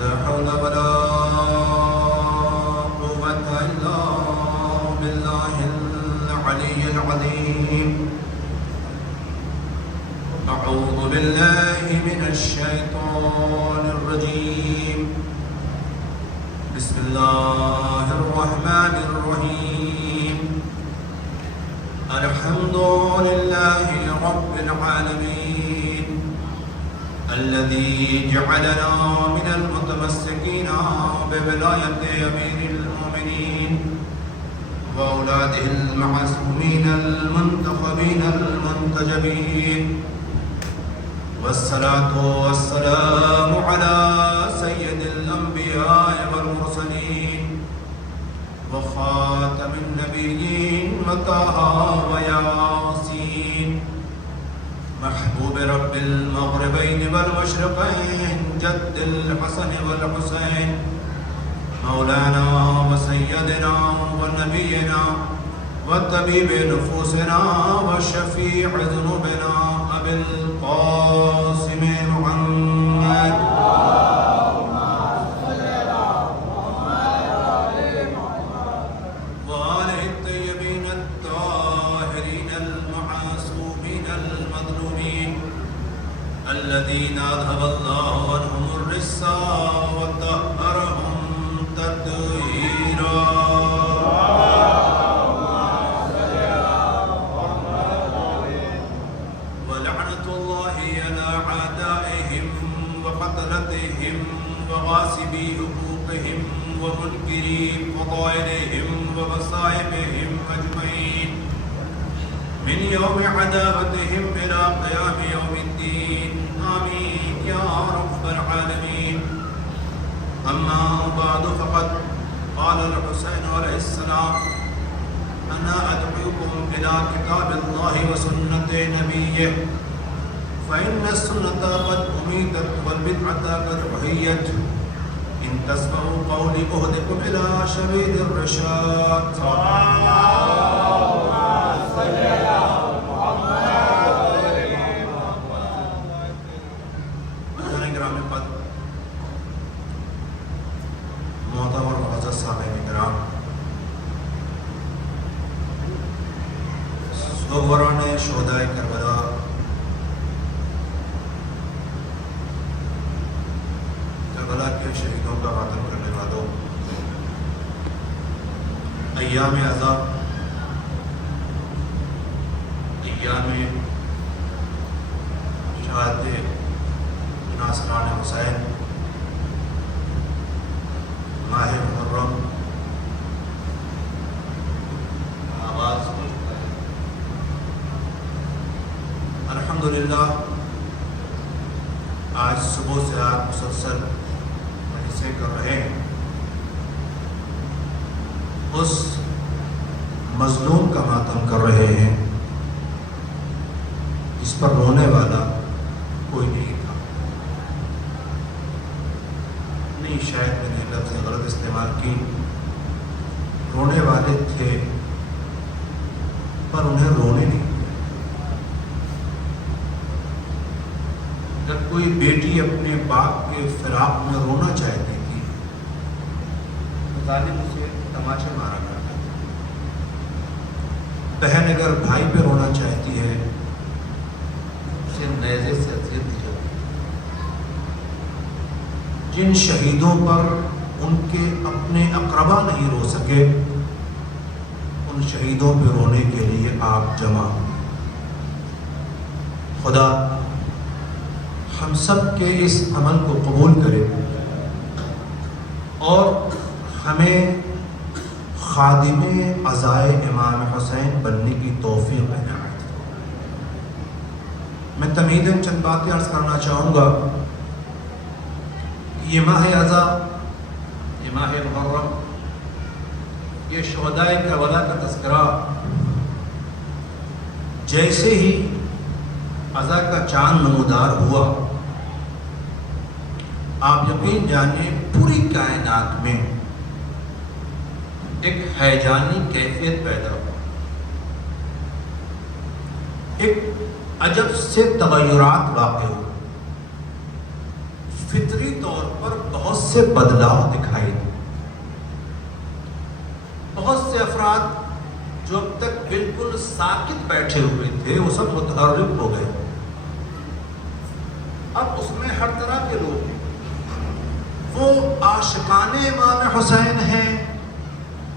لا حول ولا قوة إلا بالله العلي العظيم. أعوذ بالله من الشيطان الرجيم. بسم الله الرحمن الرحيم. الحمد لله رب العالمين الذي جعلنا من المتمسكين بولاية أمير المؤمنين وأولاده المعصومين المنتخبين المنتجبين، والصلاة والسلام على سيد الأنبياء والمرسلين وخاتم النبيين وطه وياسين، محبوب رب المغربين والمشرقين جد الحسن والحسين، مولانا وسيدنا ونبينا وطبيب نفوسنا وشفيع ذنوبنا أبي القاسم محمد وآله الطيبين الطاهرين المعصومين المظلومين الذين أذهب الله عنهم الرجس وطهرهم تطهيرا. ولعنة الله على أعدائهم وقتلتهم وغاصبي حقوقهم ومنكري فضائلهم ومصائبهم أجمعين من يوم عداوتهم إلى قيام يوم الدين. آمين يا رب العالمين. أما بعد فقد قال الحسين عليه السلام: أنا أدعوكم إلى كتاب الله وسنة نبيه، فإن السنة قد أميتت والبدعة قد أحيت، إن تسمعوا قولي أهدكم إلى سبيل الرشاد. محترم معزز صاحب کرام، سوگواران شہدائے کربلا، کربلا کے شہیدوں کا خاتمہ کرنے والوں، ایام عذاب، ایام شہادت ناصران حسین، ماہ محرم، آواز الحمدللہ آج صبح سے آپ مسلسل مجلسیں کر رہے ہیں. اس مظلوم کا ماتم کر رہے ہیں اس پر رونے والا کوئی نہیں تھا. نہیں، شاید میں نے لفظ غلط استعمال کی. رونے والے تھے پر انہیں رونے نہیں. اگر کوئی بیٹی اپنے باپ کے فراق میں رونا چاہتی تھی تو ظالم اسے تماچے مارا کرتا تھا. بہن اگر بھائی پہ رونا چاہتی ہے اسے نیزے سے اذیت دی جاتی. جن شہیدوں پر ان کے اپنے اقربا نہیں رو سکے ان شہیدوں پہ رونے کے لیے آپ جمع. خدا ہم سب کے اس عمل کو قبول کرے اور ہمیں خادم عزائے امام حسین بننے کی توفیق عنایت. میں تمہیداً چند باتیں عرض کرنا چاہوں گا. یہ ماہ عزا، یہ ماہ محرم، یہ شہدائے کربلا کا تذکرہ جیسے ہی عزا کا چاند نمودار ہوا، آپ یقین جانیں پوری کائنات میں ایک ہیجانی کیفیت پیدا ہوا. ایک عجب سے تغیرات واقع ہوئے. فطری طور پر بہت سے بدلاؤ دکھائی دے۔ بہت سے افراد جو اب تک بالکل ساکت بیٹھے ہوئے تھے وہ سب متحرک ہو گئے۔ اب اس میں ہر طرح کے لوگ ہیں۔ وہ عاشقان امام حسین ہیں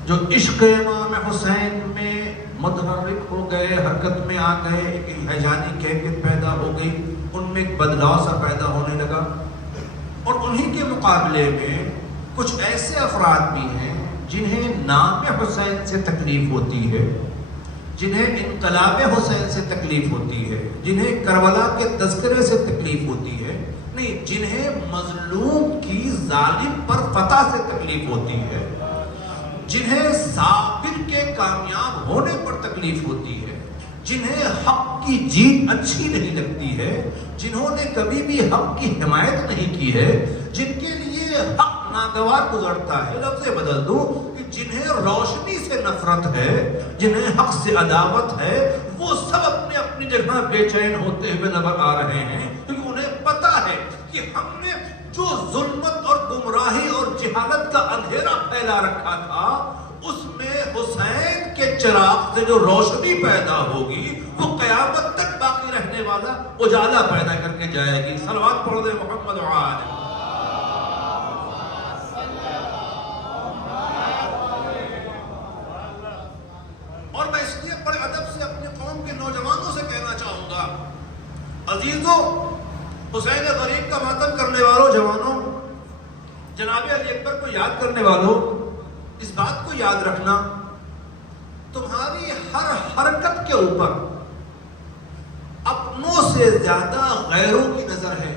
جو عشق امام حسین میں متحرک ہو گئے، حرکت میں آ گئے، ایک ہیجانی کیفیت پیدا ہو گئی، ان میں ایک بدلاؤ سا پیدا ہونے لگا۔ اور انہی کے مقابلے میں کچھ ایسے افراد بھی ہیں جنہیں نام حسین سے تکلیف ہوتی ہے، جنہیں انقلاب حسین سے تکلیف ہوتی ہے، جنہیں کربلا کے تذکرے سے تکلیف ہوتی ہے، نہیں، جنہیں مظلوم کی ظالم پر فتح سے تکلیف ہوتی ہے، جنہیں صابر کے کامیاب ہونے پر تکلیف ہوتی ہے، جنہیں حق کی جیت اچھی نہیں لگتی ہے، جنہوں نے کبھی بھی حق کی حمایت نہیں کی ہے، جن کے لیے حق ناگوار گزرتا ہے، لفظ بدل دوں کہ جنہیں روشنی سے نفرت ہے، جنہیں حق سے عداوت ہے، وہ سب اپنے اپنی جگہ بے چین ہوتے ہوئے نظر آ رہے ہیں، کیونکہ انہیں پتا ہے کہ ہم نے جو ظلمت اور گمراہی اور جہالت کا اندھیرا پھیلا رکھا تھا، اس میں حسین کے چراغ سے جو روشنی پیدا ہوگی وہ قیامت تک باقی رہنے والا اجالا پیدا کر کے جائے گی۔ صلوات پڑھ دے محمد وآلہ۔ اور میں اس لیے بڑے ادب سے اپنے قوم کے نوجوانوں سے کہنا چاہوں گا، عزیزو، حسین غریب کا ماتم کرنے والوں، جوانوں، جناب علی اکبر کو یاد کرنے والوں، اس بات کو یاد رکھنا، تمہاری ہر حرکت کے اوپر اپنوں سے زیادہ غیروں کی نظر ہے۔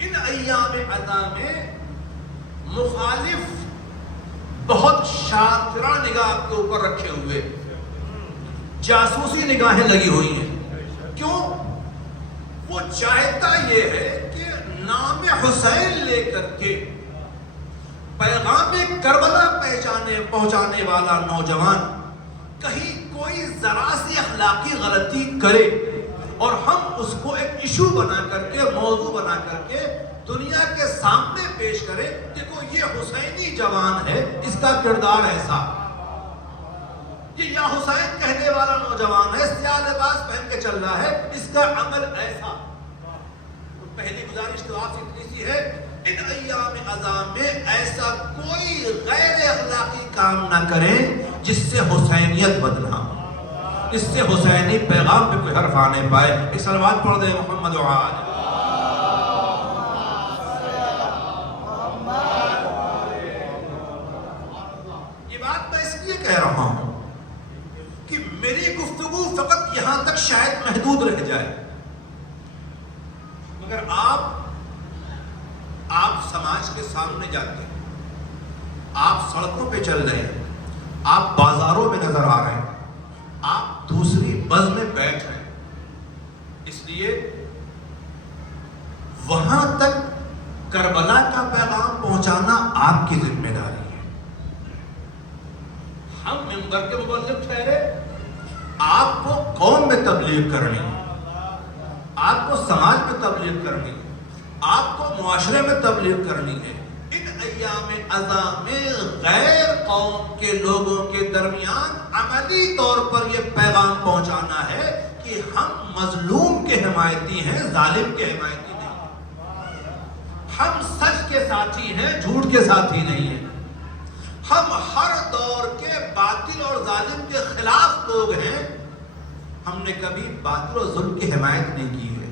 ان ایام عطا میں مخالف بہت شاطرہ نگاہ کے اوپر رکھے ہوئے، جاسوسی نگاہیں لگی ہوئی ہیں۔ کیوں؟ وہ چاہتا یہ ہے کہ نام حسین لے کر کے پیغام کربلا پہنچانے والا نوجوان کہیں کوئی ذرا سی اخلاقی غلطی کرے اور ہم اس کو ایک ایشو بنا کر کے، موضوع بنا کر کے دنیا کے سامنے پیش کرے، دیکھو یہ حسینی جوان ہے، اس کا کردار ایسا، یہ یا حسین کہنے والا نوجوان ہے، سیاہ لباس پہن کے چل رہا ہے، اس کا عمل ایسا۔ پہلی گزارش تو آپ سے اتنی سی ہے، ان ایام عظام میں ایسا کوئی غیر اخلاقی کام نہ کریں جس سے حسینیت بدنام، اس سے حسینی پیغام پہ کوئی حرف آنے پائے۔ ایک صلوات پڑھ دے محمد وآلہ۔ یہ بات میں اس لیے کہہ رہا ہوں کہ میری گفتگو فقط یہاں تک شاید محدود رہ جائے، مگر آپ سماج کے سامنے جاتے ہیں، آپ سڑکوں پہ چل رہے ہیں، آپ بازاروں میں نظر آ رہے ہیں، آپ دوسری بس میں بیٹھ رہے ہیں، اس لیے وہاں تک کربلا کا پیغام پہنچانا آپ کی ذمہ داری ہے۔ ہم منبر کے مبلغ ٹھہرے، آپ کو قوم میں تبلیغ کرنی ہے، آپ کو سماج میں تبلیغ کرنی ہے، آپ کو معاشرے میں تبلیغ کرنی ہے۔ ان ایام عزا میں غیر قوم کے لوگوں کے درمیان عملی طور پر یہ پیغام پہنچانا ہے کہ ہم مظلوم کے حمایتی ہیں، ظالم کے حمایتی نہیں، ہم سچ کے ساتھی ہیں، جھوٹ کے ساتھی نہیں ہیں، ہم ہر دور کے باطل اور ظالم کے خلاف لوگ ہیں، ہم نے کبھی باطل اور ظلم کی حمایت نہیں کی ہے۔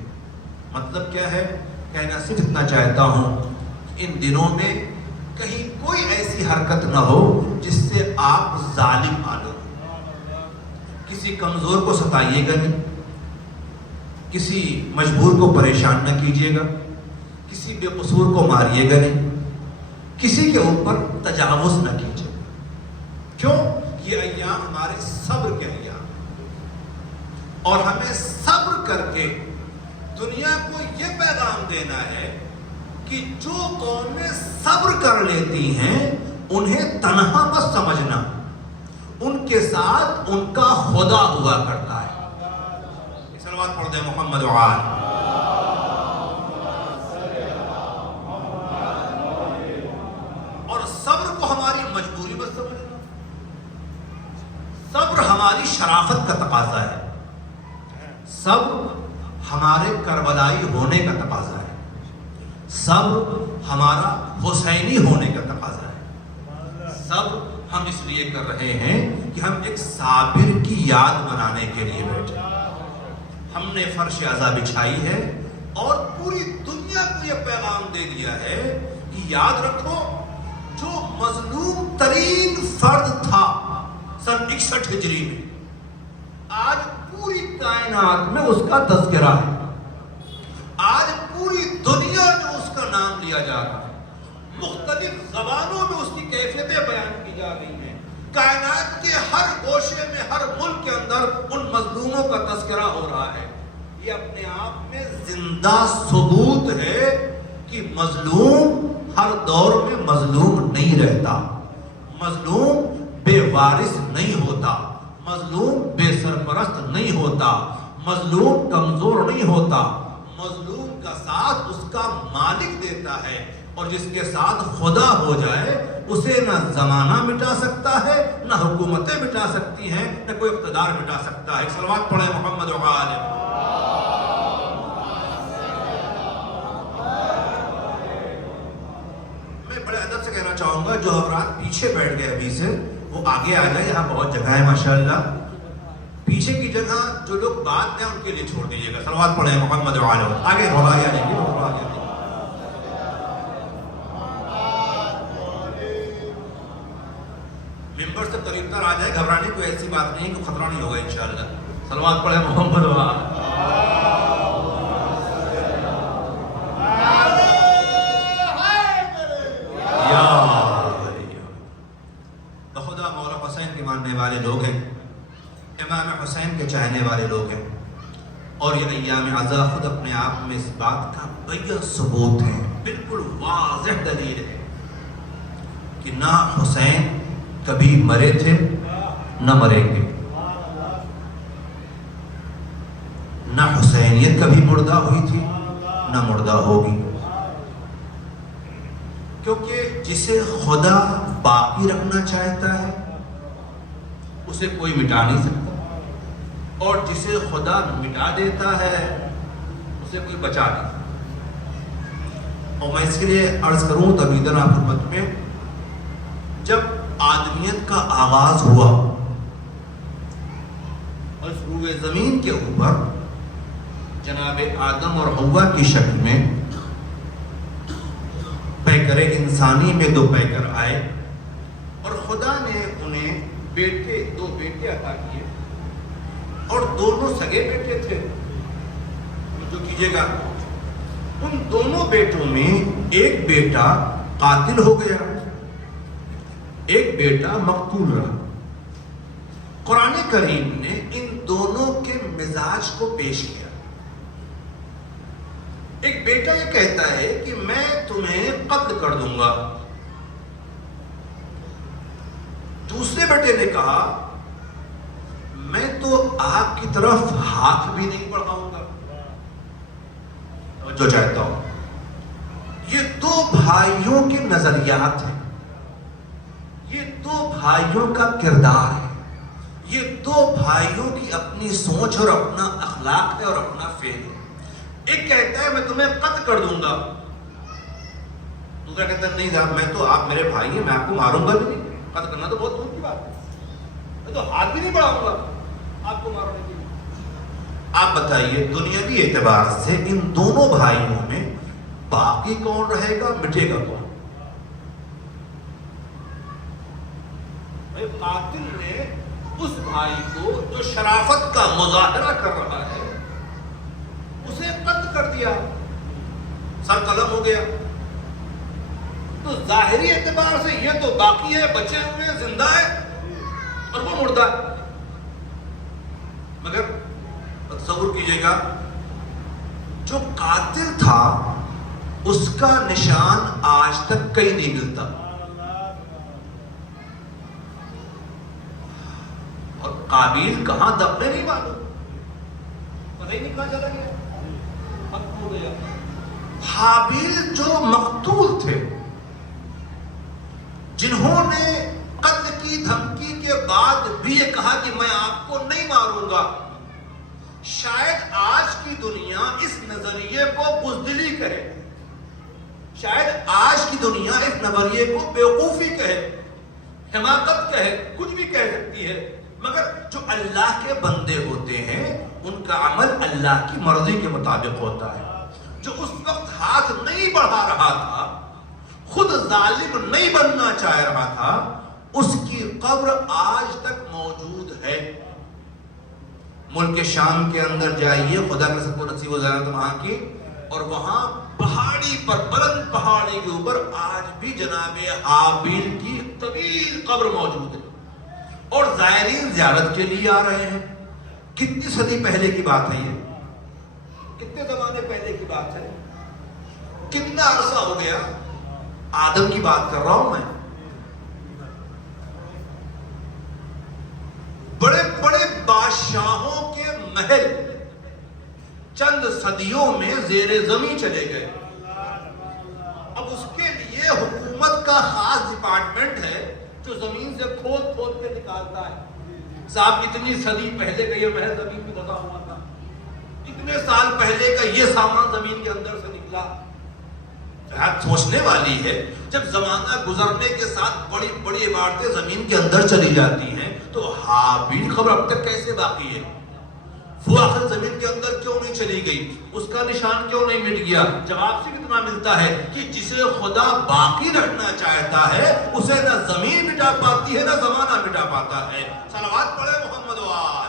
مطلب کیا ہے؟ کہنا صرف اتنا چاہتا ہوں کہ ان دنوں میں کہیں کوئی ایسی حرکت نہ ہو جس سے آپ ظالم آلو، کسی کمزور کو ستائیے گا نہیں، کسی مجبور کو پریشان نہ کیجیے گا، کسی بے قصور کو ماریے گا نہیں، کسی کے اوپر تجاوز نہ کیجیے۔ کیوں؟ یہ ایام ہمارے صبر کے ایام، اور ہمیں صبر کر کے دنیا کو یہ پیغام دینا ہے کہ جو قومیں صبر کر لیتی ہیں انہیں تنہا مت سمجھنا، ان کے ساتھ ان کا خدا ہوا کرتا ہے۔ صلوات پڑھ دے محمد وآلہ۔ ہمارے کربلائی ہونے کا تقاضا ہے، صبر ہمارا حسینی ہونے کا تقاضا ہے۔ صبر ہم اس لیے کر رہے ہیں کہ ہم ایک صابر کی یاد منانے کے لیے بیٹھے، ہم نے فرش عزا بچھائی ہے اور پوری دنیا کو یہ پیغام دے دیا ہے کہ یاد رکھو جو مظلوم ترین فرد تھا سن 61 ہجری میں، آج پوری کائنات میں اس کا تذکرہ ہے، آج پوری دنیا میں اس کا نام لیا جا رہا ہے، مختلف زبانوں میں اس کی کیفیتیں بیان کی جا رہی ہیں، کائنات کے ہر گوشے میں، ہر ملک کے اندر ان مظلوموں کا تذکرہ ہو رہا ہے۔ یہ اپنے آپ میں زندہ ثبوت ہے کہ مظلوم ہر دور میں مظلوم نہیں رہتا، مظلوم بے وارث نہیں ہوتا، مظلوم بے سرپرست نہیں ہوتا، مظلوم کمزور نہیں ہوتا، مظلوم کا ساتھ اس کا مالک دیتا ہے، اور جس کے ساتھ خدا ہو جائے اسے نہ زمانہ مٹا سکتا ہے، نہ حکومتیں مٹا سکتی ہیں، نہ کوئی اقتدار مٹا سکتا ہے۔ صلوات پڑھیں محمد و آلہ۔ میں بڑے ادب سے کہنا چاہوں گا جو حضرات پیچھے بیٹھ گئے ابھی سے وہ آگے آ جائے، یہاں بہت جگہ ہے ماشاءاللہ، پیچھے کی جگہ جو لوگ بات میں ان کے لیے چھوڑ دیجیے گا۔ صلوات پڑھیں محمد و آلہ۔ آگے رولا آ جائیں گے۔ ممبر سے قریب تر آ جائے، گھبرانے کوئی ایسی بات نہیں کہ خطرہ نہیں ہوگا انشاءاللہ۔ صلوات پڑھیں محمد و آلہ۔ خدا مولا حسین کے ماننے والے لوگ ہیں، امام حسین کے چاہنے والے لوگ ہیں، اور یہ ایام عزا خود اپنے آپ میں اس بات کا بڑا ثبوت ہے، بالکل واضح دلیل ہے کہ نہ حسین کبھی مرے تھے نہ مریں گے، نہ حسینیت کبھی مردہ ہوئی تھی نہ مردہ ہوگی، کیونکہ جسے خدا باقی رکھنا چاہتا ہے اسے کوئی مٹا نہیں سکتا، اور جسے خدا مٹا دیتا ہے اسے کوئی بچا نہیں سکتا۔ اور میں اس کے لیے عرض کروں تبیدن آپ خدمت میں، جب آدمیت کا آغاز ہوا اور اس روئے زمین کے اوپر جناب آدم اور حوا کی شکل میں پیکر انسانی میں دو پیکر آئے، اور خدا نے انہیں دو بیٹے عطا کیے، اور دونوں سگے بیٹے تھے۔ جو کیجئے گا، ان دونوں بیٹوں میں ایک بیٹا قاتل ہو گیا، ایک بیٹا مقتول رہا۔ قرآن کریم نے ان دونوں کے مزاج کو پیش کیا۔ ایک بیٹا یہ کہتا ہے کہ میں تمہیں قتل کر دوں گا، دوسرے بیٹے نے کہا میں تو آپ کی طرف ہاتھ بھی نہیں بڑھاؤں گا، جو چاہتا ہوں۔ یہ دو بھائیوں کے نظریات ہیں، یہ دو بھائیوں کا کردار ہے، یہ دو بھائیوں کی اپنی سوچ اور اپنا اخلاق ہے اور اپنا فعل ہے۔ ایک کہتا ہے میں تمہیں قتل کر دوں گا، دوسرا کہتا ہے نہیں صاحب، میں تو آپ میرے بھائی ہیں، میں آپ کو ماروں گا بھی نہیں، قتل کرنا تو بہت دور کی بات ہے، میں تو ہاتھ بھی نہیں بڑھاؤں گا آپ کو مارنے کے لیے۔ آپ بتائیے دنیاوی اعتبار سے ان دونوں بھائیوں میں باقی کون رہے گا، مٹے گا کون؟ قاتل نے اس بھائی کو جو شرافت کا مظاہرہ کر رہا ہے اسے قتل کر دیا، سر قلم ہو گیا۔ تو ظاہری اعتبار سے یہ تو باقی ہے، بچے ہوئے زندہ ہے، اور وہ مردہ ہے، مگر تصور کیجئے گا جو قاتل تھا اس کا نشان آج تک کہیں نہیں ملتا، اور قابیل کہاں دفنے نہیں معلوم، پتہ ہی نہیں کہاں چلا گیا، ختم ہو گیا۔ حابیل جو مقتول تھے، جنہوں نے قتل کی دھمکی کے بعد بھی یہ کہا کہ میں آپ کو نہیں ماروں گا، شاید آج کی دنیا اس نظریے کو بزدلی کہے، شاید آج کی دنیا اس نظریے کو بیوقوفی کہے، حماقت کہے، کچھ بھی کہہ سکتی ہے، مگر جو اللہ کے بندے ہوتے ہیں ان کا عمل اللہ کی مرضی کے مطابق ہوتا ہے۔ جو اس وقت ہاتھ نہیں بڑھا رہا تھا، خود ظالم نہیں بننا چاہ رہا تھا، اس کی قبر آج تک موجود ہے۔ ملک شام کے اندر جائیے، خدا کے سب کو نصیب و زیارت وہاں کی، اور وہاں پہاڑی پر، بلند پہاڑی کے اوپر آج بھی جناب حابیل کی طویل قبر موجود ہے، اور زائرین زیارت کے لیے آ رہے ہیں۔ کتنی صدی پہلے کی بات ہے یہ، کتنے زمانے پہلے کی بات ہے، کتنا عرصہ ہو گیا، آدم کی بات کر رہا ہوں میں۔ بڑے بڑے بادشاہوں کے محل چند صدیوں میں زیر زمین چلے گئے۔ اب اس کے لیے حکومت کا خاص ڈپارٹمنٹ ہے جو زمین سے کھود کھود کے نکالتا ہے۔ صاحب اتنی صدی پہلے کا یہ محل زمین میں دھسا ہوا تھا، اتنے سال پہلے کا یہ سامان زمین کے اندر سے نکلا۔ بات سوچنے والی ہے، جب زمانہ گزرنے کے ساتھ بڑی بڑی عمارتیں زمین کے اندر چلی جاتی ہیں تو حابیل خبر اب تک کیسے باقی ہے؟ وہ آخر زمین کے اندر کیوں نہیں چلی گئی؟ اس کا نشان کیوں نہیں مٹ گیا؟ جواب سے کتنا ملتا ہے کہ جسے خدا باقی رکھنا چاہتا ہے اسے نہ زمین مٹا پاتی ہے نہ زمانہ مٹا پاتا ہے۔ صلوات پڑھے محمد و آل۔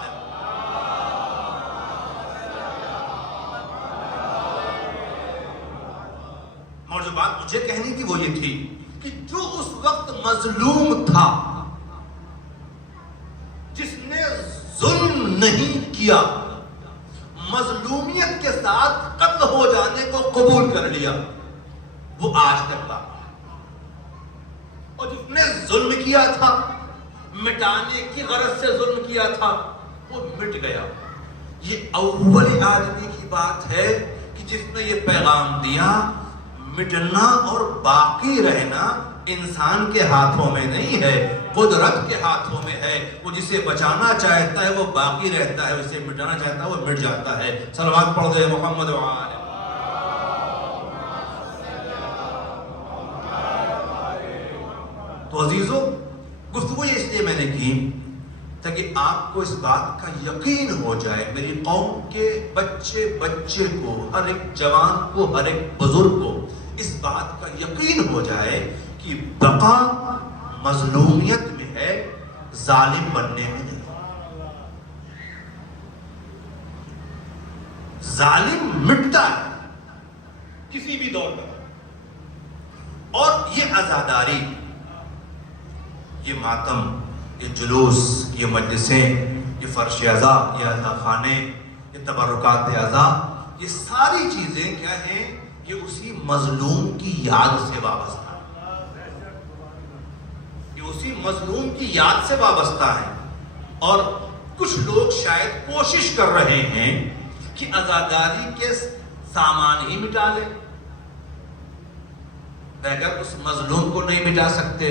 اور جو بات مجھے کہنی تھی وہ یہ تھی کہ جو اس وقت مظلوم تھا، جس نے ظلم نہیں کیا، مظلومیت کے ساتھ قتل ہو جانے کو قبول کر لیا، وہ آج تک باقی ہے۔ اور جس نے ظلم کیا تھا، مٹانے کی غرض سے ظلم کیا تھا، وہ مٹ گیا۔ یہ اول آدمی کی بات ہے کہ جس نے یہ پیغام دیا، مٹنا اور باقی رہنا انسان کے ہاتھوں میں نہیں ہے، قدرت کے ہاتھوں میں ہے۔ وہ جسے بچانا چاہتا ہے وہ باقی رہتا ہے، اسے مٹانا چاہتا ہے وہ مٹ جاتا ہے۔ صلوات پڑھ دے محمد و آل۔ تو عزیزو، گفتگو اس لیے میں نے کی تاکہ آپ کو اس بات کا یقین ہو جائے، میری قوم کے بچے بچے کو، ہر ایک جوان کو، ہر ایک بزرگ کو اس بات کا یقین ہو جائے کہ بقا مظلومیت میں ہے، ظالم بننے میں نہیں۔ ظالم مٹتا ہے کسی بھی دور میں، اور یہ عزاداری، یہ ماتم، یہ جلوس، یہ مجلسیں، یہ فرش عزا، یہ عزا خانے، یہ تبرکات عزا، یہ ساری چیزیں کیا ہیں؟ یہ اسی مظلوم کی یاد سے وابستہ ہے، یہ اسی مظلوم کی یاد سے وابستہ ہے۔ اور کچھ لوگ شاید کوشش کر رہے ہیں کہ عزاداری کے سامان ہی مٹا لیں، اگر اس مظلوم کو نہیں مٹا سکتے،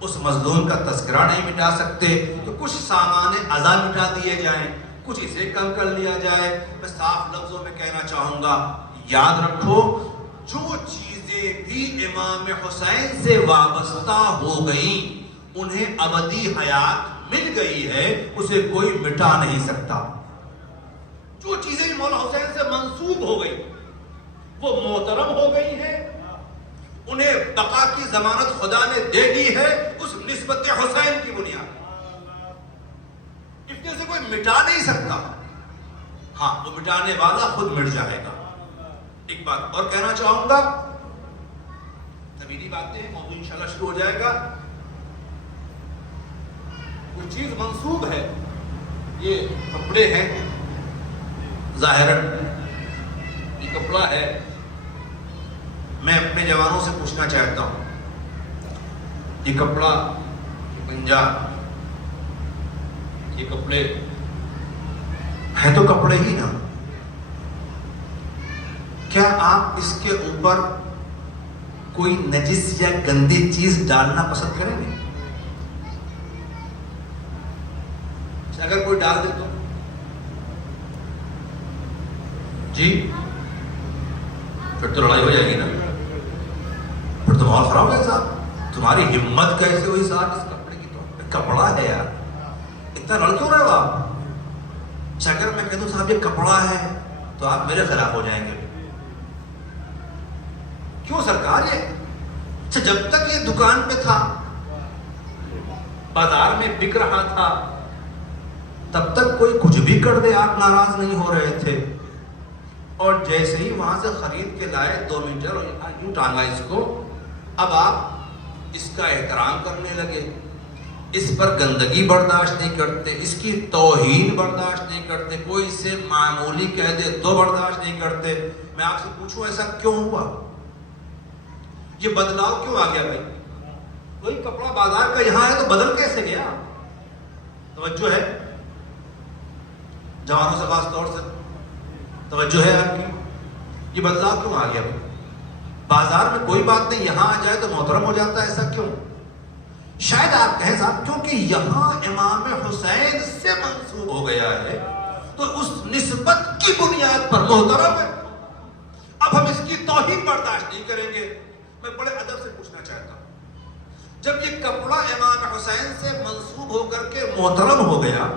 اس مظلوم کا تذکرہ نہیں مٹا سکتے، تو کچھ سامان عزا مٹا دیے جائیں، کچھ اسے کم کر لیا جائے۔ میں صاف لفظوں میں کہنا چاہوں گا، یاد رکھو، جو چیزیں بھی امام حسین سے وابستہ ہو گئیں، انہیں ابدی حیات مل گئی ہے، اسے کوئی مٹا نہیں سکتا۔ جو چیزیں مولا حسین سے منسوب ہو گئی وہ محترم ہو گئی ہیں، انہیں بقا کی ضمانت خدا نے دے دی ہے اس نسبت حسین کی بنیاد۔ اس سے کوئی مٹا نہیں سکتا، ہاں وہ مٹانے والا خود مٹ جائے گا۔ ایک بات اور کہنا چاہوں گا، طویلی باتیں ہیں، موضوع انشاءاللہ شروع ہو جائے گا۔ کوئی چیز منسوب ہے، یہ کپڑے ہیں، ظاہراً یہ کپڑا ہے، میں اپنے جوانوں سے پوچھنا چاہتا ہوں، یہ کپڑا، یہ پنجا، یہ کپڑے ہیں تو کپڑے ہی نا، کیا آپ اس کے اوپر کوئی نجس یا گندی چیز ڈالنا پسند کریں گے؟ اگر کوئی ڈال دے تو جی پھر تو لڑائی ہو جائے گی نا، پھر تو ماحول خراب ہے صاحب. تمہاری ہمت کیسے ہوئی صاحب اس کپڑے کی؟ تو کپڑا ہے یار، اتنا لڑ کیوں رہے ہو آپ؟ اگر میں کہہ دوں صاحب یہ کپڑا ہے تو آپ میرے خلاف ہو جائیں گے. کیوں سرکار؟ یہ اچھا جب تک یہ دکان پہ تھا، بازار میں بک رہا تھا، تب تک کوئی کچھ بھی کر دے آپ ناراض نہیں ہو رہے تھے. اور جیسے ہی وہاں سے خرید کے لائے 2 میٹر اور یوں ٹانگا اس کو، اب آپ اس کا احترام کرنے لگے، اس پر گندگی برداشت نہیں کرتے، اس کی توہین برداشت نہیں کرتے، کوئی اسے معمولی کہہ دے تو برداشت نہیں کرتے. میں آپ سے پوچھوں ایسا کیوں ہوا؟ یہ بدلاؤ کیوں آ گیا بھائی؟ کوئی کپڑا بازار کا یہاں ہے تو بدل کیسے گیا؟ توجہ ہے جوانوں سے، خاص طور سے توجہ ہے آپ کی. یہ بدلاؤ کیوں آ گیا بھائی؟ بازار میں کوئی بات نہیں، یہاں آ جائے تو محترم ہو جاتا ہے، ایسا کیوں؟ شاید آپ کہیں صاحب کیونکہ یہاں امام حسین سے منسوب ہو گیا ہے تو اس نسبت کی بنیاد پر محترم ہے. اب ہم اس کی توہین برداشت نہیں کریں گے. میں بڑے ادب سے پوچھنا چاہتا ہوں، جب یہ کپڑا امام حسین سے منسوب ہو کر کے محترم ہو گیا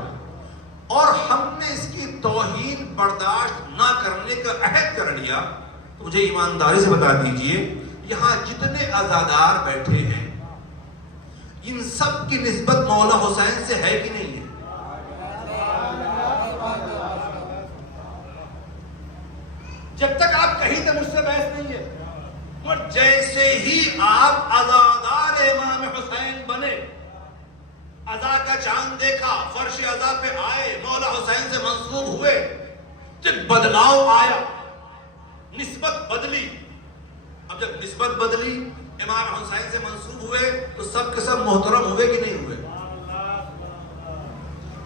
اور ہم نے اس کی توہین برداشت نہ کرنے کا عہد کر لیا، تو مجھے ایمانداری سے بتا دیجئے یہاں جتنے عزادار بیٹھے ہیں ان سب کی نسبت مولا حسین سے ہے کہ نہیں ہے؟ جب تک آپ کہیں تو مجھ سے بحث نہیں ہے. اور جیسے ہی آپ عزادار امام حسین بنے، عزا کا چاند دیکھا، فرش عزا پہ آئے، مولا حسین سے منسوب ہوئے، جب بدلاؤ آیا، نسبت بدلی. اب جب نسبت بدلی، امام حسین سے منسوب ہوئے تو سب کے سب محترم ہوئے کہ نہیں ہوئے؟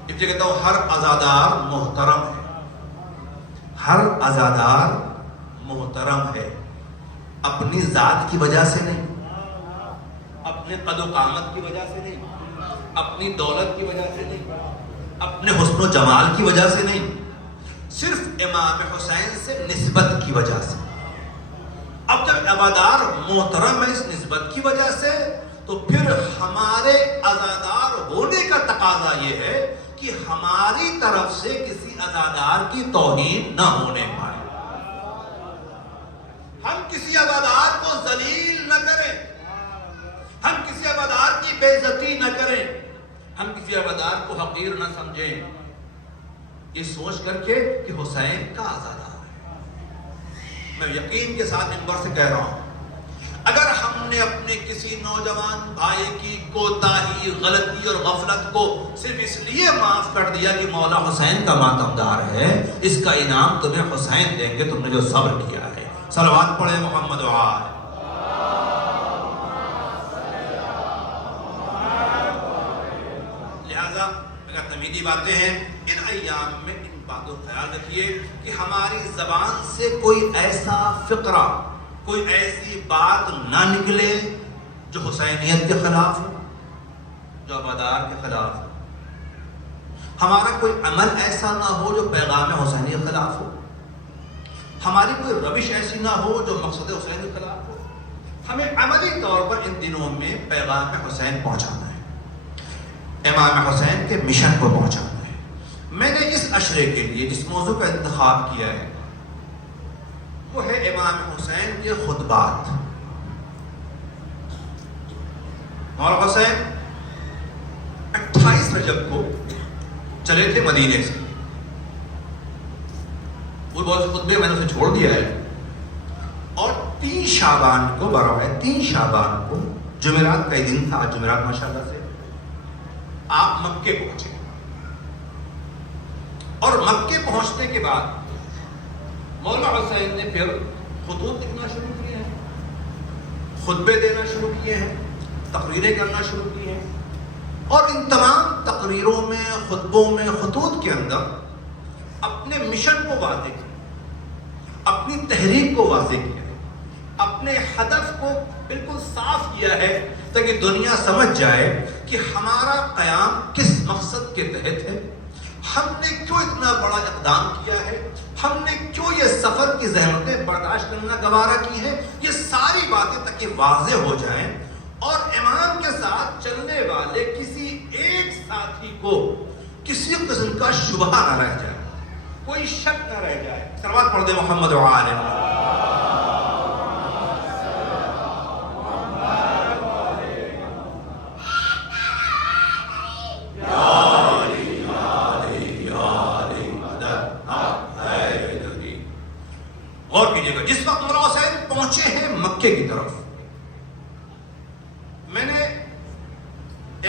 اس لیے کہتا ہوں ہر عزادار محترم ہے، ہر عزادار محترم ہے. اپنی ذات کی وجہ سے نہیں، اپنے قد و قامت کی وجہ سے نہیں، اپنی دولت کی وجہ سے نہیں، اپنے حسن و جمال کی وجہ سے نہیں، صرف امام حسین سے نسبت کی وجہ سے. اب جب عزادار محترم ہے اس نسبت کی وجہ سے، تو پھر ہمارے عزادار ہونے کا تقاضا یہ ہے کہ ہماری طرف سے کسی عزادار کی توہین نہ ہونے پائے. ہم کسی عزادار کو ذلیل نہ کریں، ہم کسی عزادار کی بے عزتی نہ کریں، ہم کسی عزادار کو حقیر نہ سمجھیں، یہ سوچ کر کے کہ حسین کا عزادار ہے. میں یقین کے ساتھ منبر سے کہہ رہا ہوں، اگر ہم نے اپنے کسی نوجوان بھائی کی کوتاہی، غلطی اور غفلت کو صرف اس لیے معاف کر دیا کہ مولا حسین کا ماتمدار ہے، اس کا انعام تمہیں حسین دیں گے، تم نے جو صبر کیا ہے. صلوات پڑھے محمد وآل. لہذا اگر تمیدی باتیں ہیں ان ایام میں ان باتوں کا خیال رکھیے کہ ہماری زبان سے کوئی ایسا فقرہ، کوئی ایسی بات نہ نکلے جو حسینیت کے خلاف ہو، جو عزادار کے خلاف ہو. ہمارا کوئی عمل ایسا نہ ہو جو پیغام حسینی کے خلاف ہو، ہماری کوئی روش ایسی نہ ہو جو مقصد حسین کے خلاف ہو. ہمیں عملی طور پر ان دنوں میں پیغام حسین پہنچانا ہے، امام حسین کے مشن کو پہنچانا ہے. میں نے اس عشرے کے لیے جس موضوع کا انتخاب کیا ہے وہ ہے امام حسین کے خطبات. مولا حسین 28 رجب کو چلے تھے مدینے سے. وہ بہت سے خطبے میں نے اسے چھوڑ دیا ہے، اور 3 شعبان کو برابر 3 شعبان کو جمعرات کا دن تھا. جمعرات ماشاءاللہ سے آپ مکے پہنچے، اور مکے پہنچنے کے بعد مولا حسین نے پھر خطوط لکھنا شروع کیے ہیں، خطبے دینا شروع کیے ہیں، تقریریں کرنا شروع کی ہیں. اور ان تمام تقریروں میں، خطبوں میں، خطوط کے اندر اپنے مشن کو واضح کیا، اپنی تحریک کو واضح کیا ہے، اپنے ہدف کو بالکل صاف کیا ہے تاکہ دنیا سمجھ جائے کہ ہمارا قیام کس مقصد کے تحت ہے، ہم نے کیوں اتنا بڑا اقدام کیا ہے، ہم نے کیوں یہ سفر کی زحمتیں برداشت کرنا گوارا کی ہیں؟ یہ ساری باتیں تاکہ واضح ہو جائیں اور امام کے ساتھ چلنے والے کسی ایک ساتھی کو کسی قسم کا شبہ نہ رہ جائے، کوئی شک نہ رہ جائے۔ صلوات پڑھ دے محمد و آل غور کیجئے گا۔ جس وقت مولانا حسین پہنچے ہیں مکے کی طرف، میں نے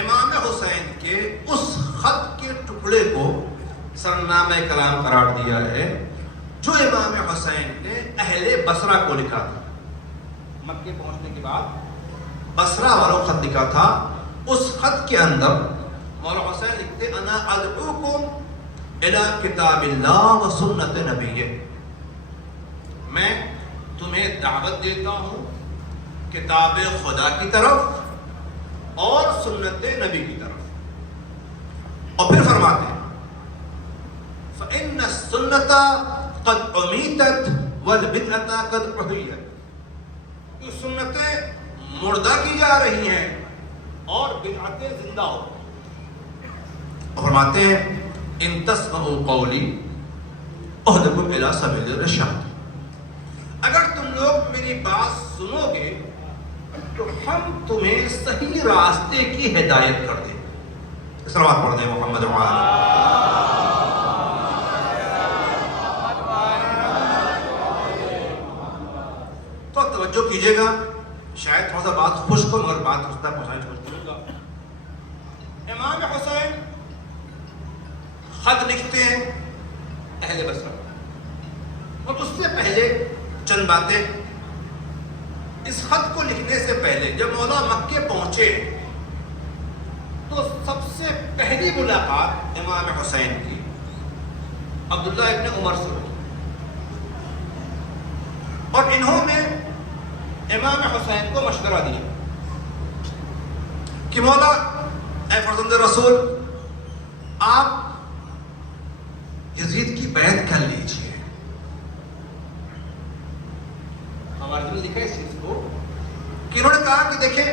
امام حسین کے اس خط کے ٹکڑے کو سرنامہ کلام قرار دیا ہے جو امام حسین نے اہل بصرہ کو لکھا تھا۔ مکے پہنچنے کے بعد بصرہ والوں خط لکھا تھا، اس خط کے اندر مولانا حسین لکھتے انا ادعوکم الی کتاب اللہ و سنت نبیہ، میں تمہیں دعوت دیتا ہوں کتاب خدا کی طرف اور سنت نبی کی طرف۔ اور پھر فرماتے ہیں فَإِنَّ السُّنَّةَ قَدْ عُمِيتَتْ وَالْبِدْعَةَ قَدْ أُحْيَتْ، یہ سنتیں مردہ کی جا رہی ہیں اور بدعتیں زندہ ہو۔ اور فرماتے ہیں ان تسمعوا قولی اهدکم الی سبیل الرشاد، اگر تم لوگ میری بات سنو گے تو ہم تمہیں صحیح راستے کی ہدایت کر دیں۔ صلوات پڑھ دیں محمد و آل۔ تو توجہ کیجئے گا، شاید تھوڑا سا بات خشک ہو مگر بات اس طرح پہنچانے کی کوشش کروں گا۔ امام حسین خط لکھتے ہیں اہل بصرہ، اور اس سے پہلے چند باتیں، اس خط کو لکھنے سے پہلے جب مولا مکے پہنچے تو سب سے پہلی ملاقات امام حسین کی عبداللہ ابن عمر سے ہوئی، اور انہوں نے امام حسین کو مشورہ دیا کہ مولا اے فرزند رسول، آپ یزید کی بیعت کر لیجیے۔ ہمارے نے لکھا ہے اس چیز کو کہ انہوں نے کہا کہ دیکھیں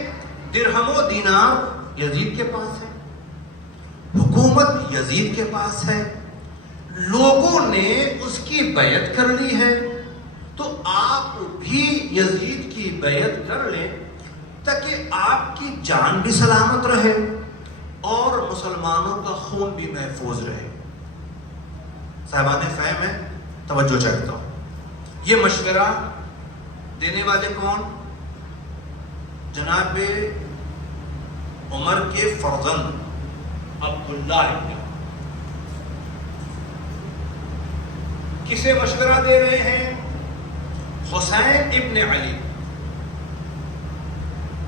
درہم و دینار یزید کے پاس ہے، حکومت یزید کے پاس ہے، لوگوں نے اس کی بیعت کر لی ہے، تو آپ بھی یزید کی بیعت کر لیں تاکہ آپ کی جان بھی سلامت رہے اور مسلمانوں کا خون بھی محفوظ رہے۔ صاحبان فہم ہے، توجہ چاہتا ہوں۔ یہ مشورہ دینے والے کون؟ جناب عمر کے فرزند عبداللہ ابن، کسے مشورہ دے رہے ہیں؟ حسین ابن علی۔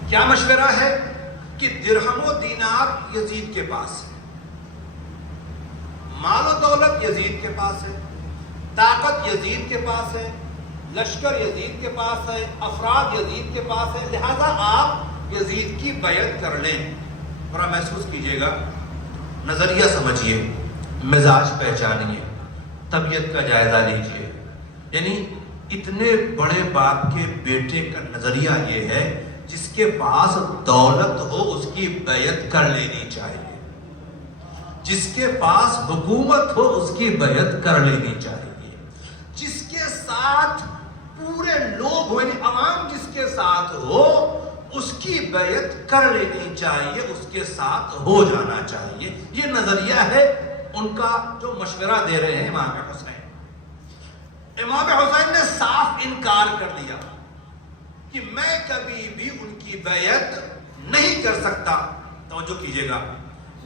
کیا مشورہ ہے؟ کہ درہم و دینار یزید کے پاس ہے، مال و دولت یزید کے پاس ہے، طاقت یزید کے پاس ہے، لشکر یزید کے پاس ہے، افراد یزید کے پاس ہے، لہذا آپ یزید کی بیعت کر لیں۔ ذرا محسوس کیجئے گا، نظریہ سمجھیے، مزاج پہچانیے، طبیعت کا جائزہ لیجئے۔ یعنی اتنے بڑے باپ کے بیٹے کا نظریہ یہ ہے جس کے پاس دولت ہو اس کی بیعت کر لینی چاہیے، جس کے پاس حکومت ہو اس کی بیعت کر لینی چاہیے، جس کے ساتھ پورے لوگ ہو یعنی عوام جس کے ساتھ ہو اس کی بیعت کر لینی چاہیے، اس کے ساتھ ہو جانا چاہیے۔ یہ نظریہ ہے ان کا جو مشورہ دے رہے ہیں امام حسین۔ امام حسین نے صاف انکار کر دیا کہ میں کبھی بھی ان کی بیعت نہیں کر سکتا۔ توجہ کیجئے گا،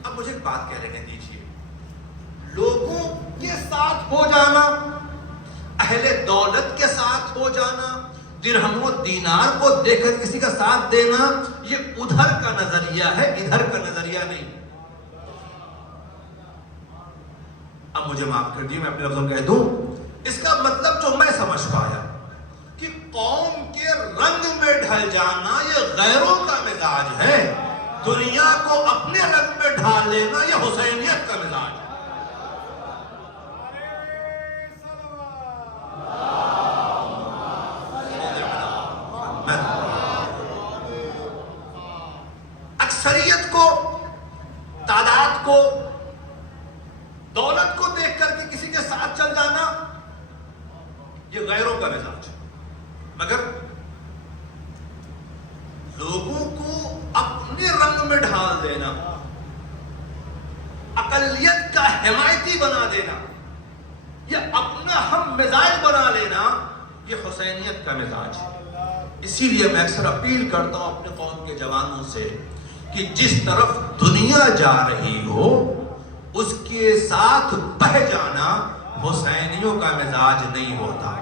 اب مجھے ایک بات کہہ لینے دیجیے، لوگوں کے ساتھ ہو جانا، اہل دولت کے ساتھ ہو جانا، درہم و دینار کو دیکھ کر کسی کا ساتھ دینا، یہ ادھر کا نظریہ ہے، ادھر کا نظریہ نہیں۔ اب مجھے معاف کر دیجیے، میں اپنے لفظوں کہہ دوں، اس کا مطلب جو میں سمجھ پایا کہ قوم کے رنگ میں ڈھل جانا یہ غیروں کا مزاج ہے، دنیا کو اپنے رنگ میں ڈھال لینا یہ حسینیت کا مزاج ہے۔ حسینیت کا مزاج ہے. اسی لیے میں اکثر اپیل کرتا ہوں اپنے قوم کے جوانوں سے کہ جس طرف دنیا جا رہی ہو اس کے ساتھ بہ جانا حسینیوں کا مزاج نہیں ہوتا.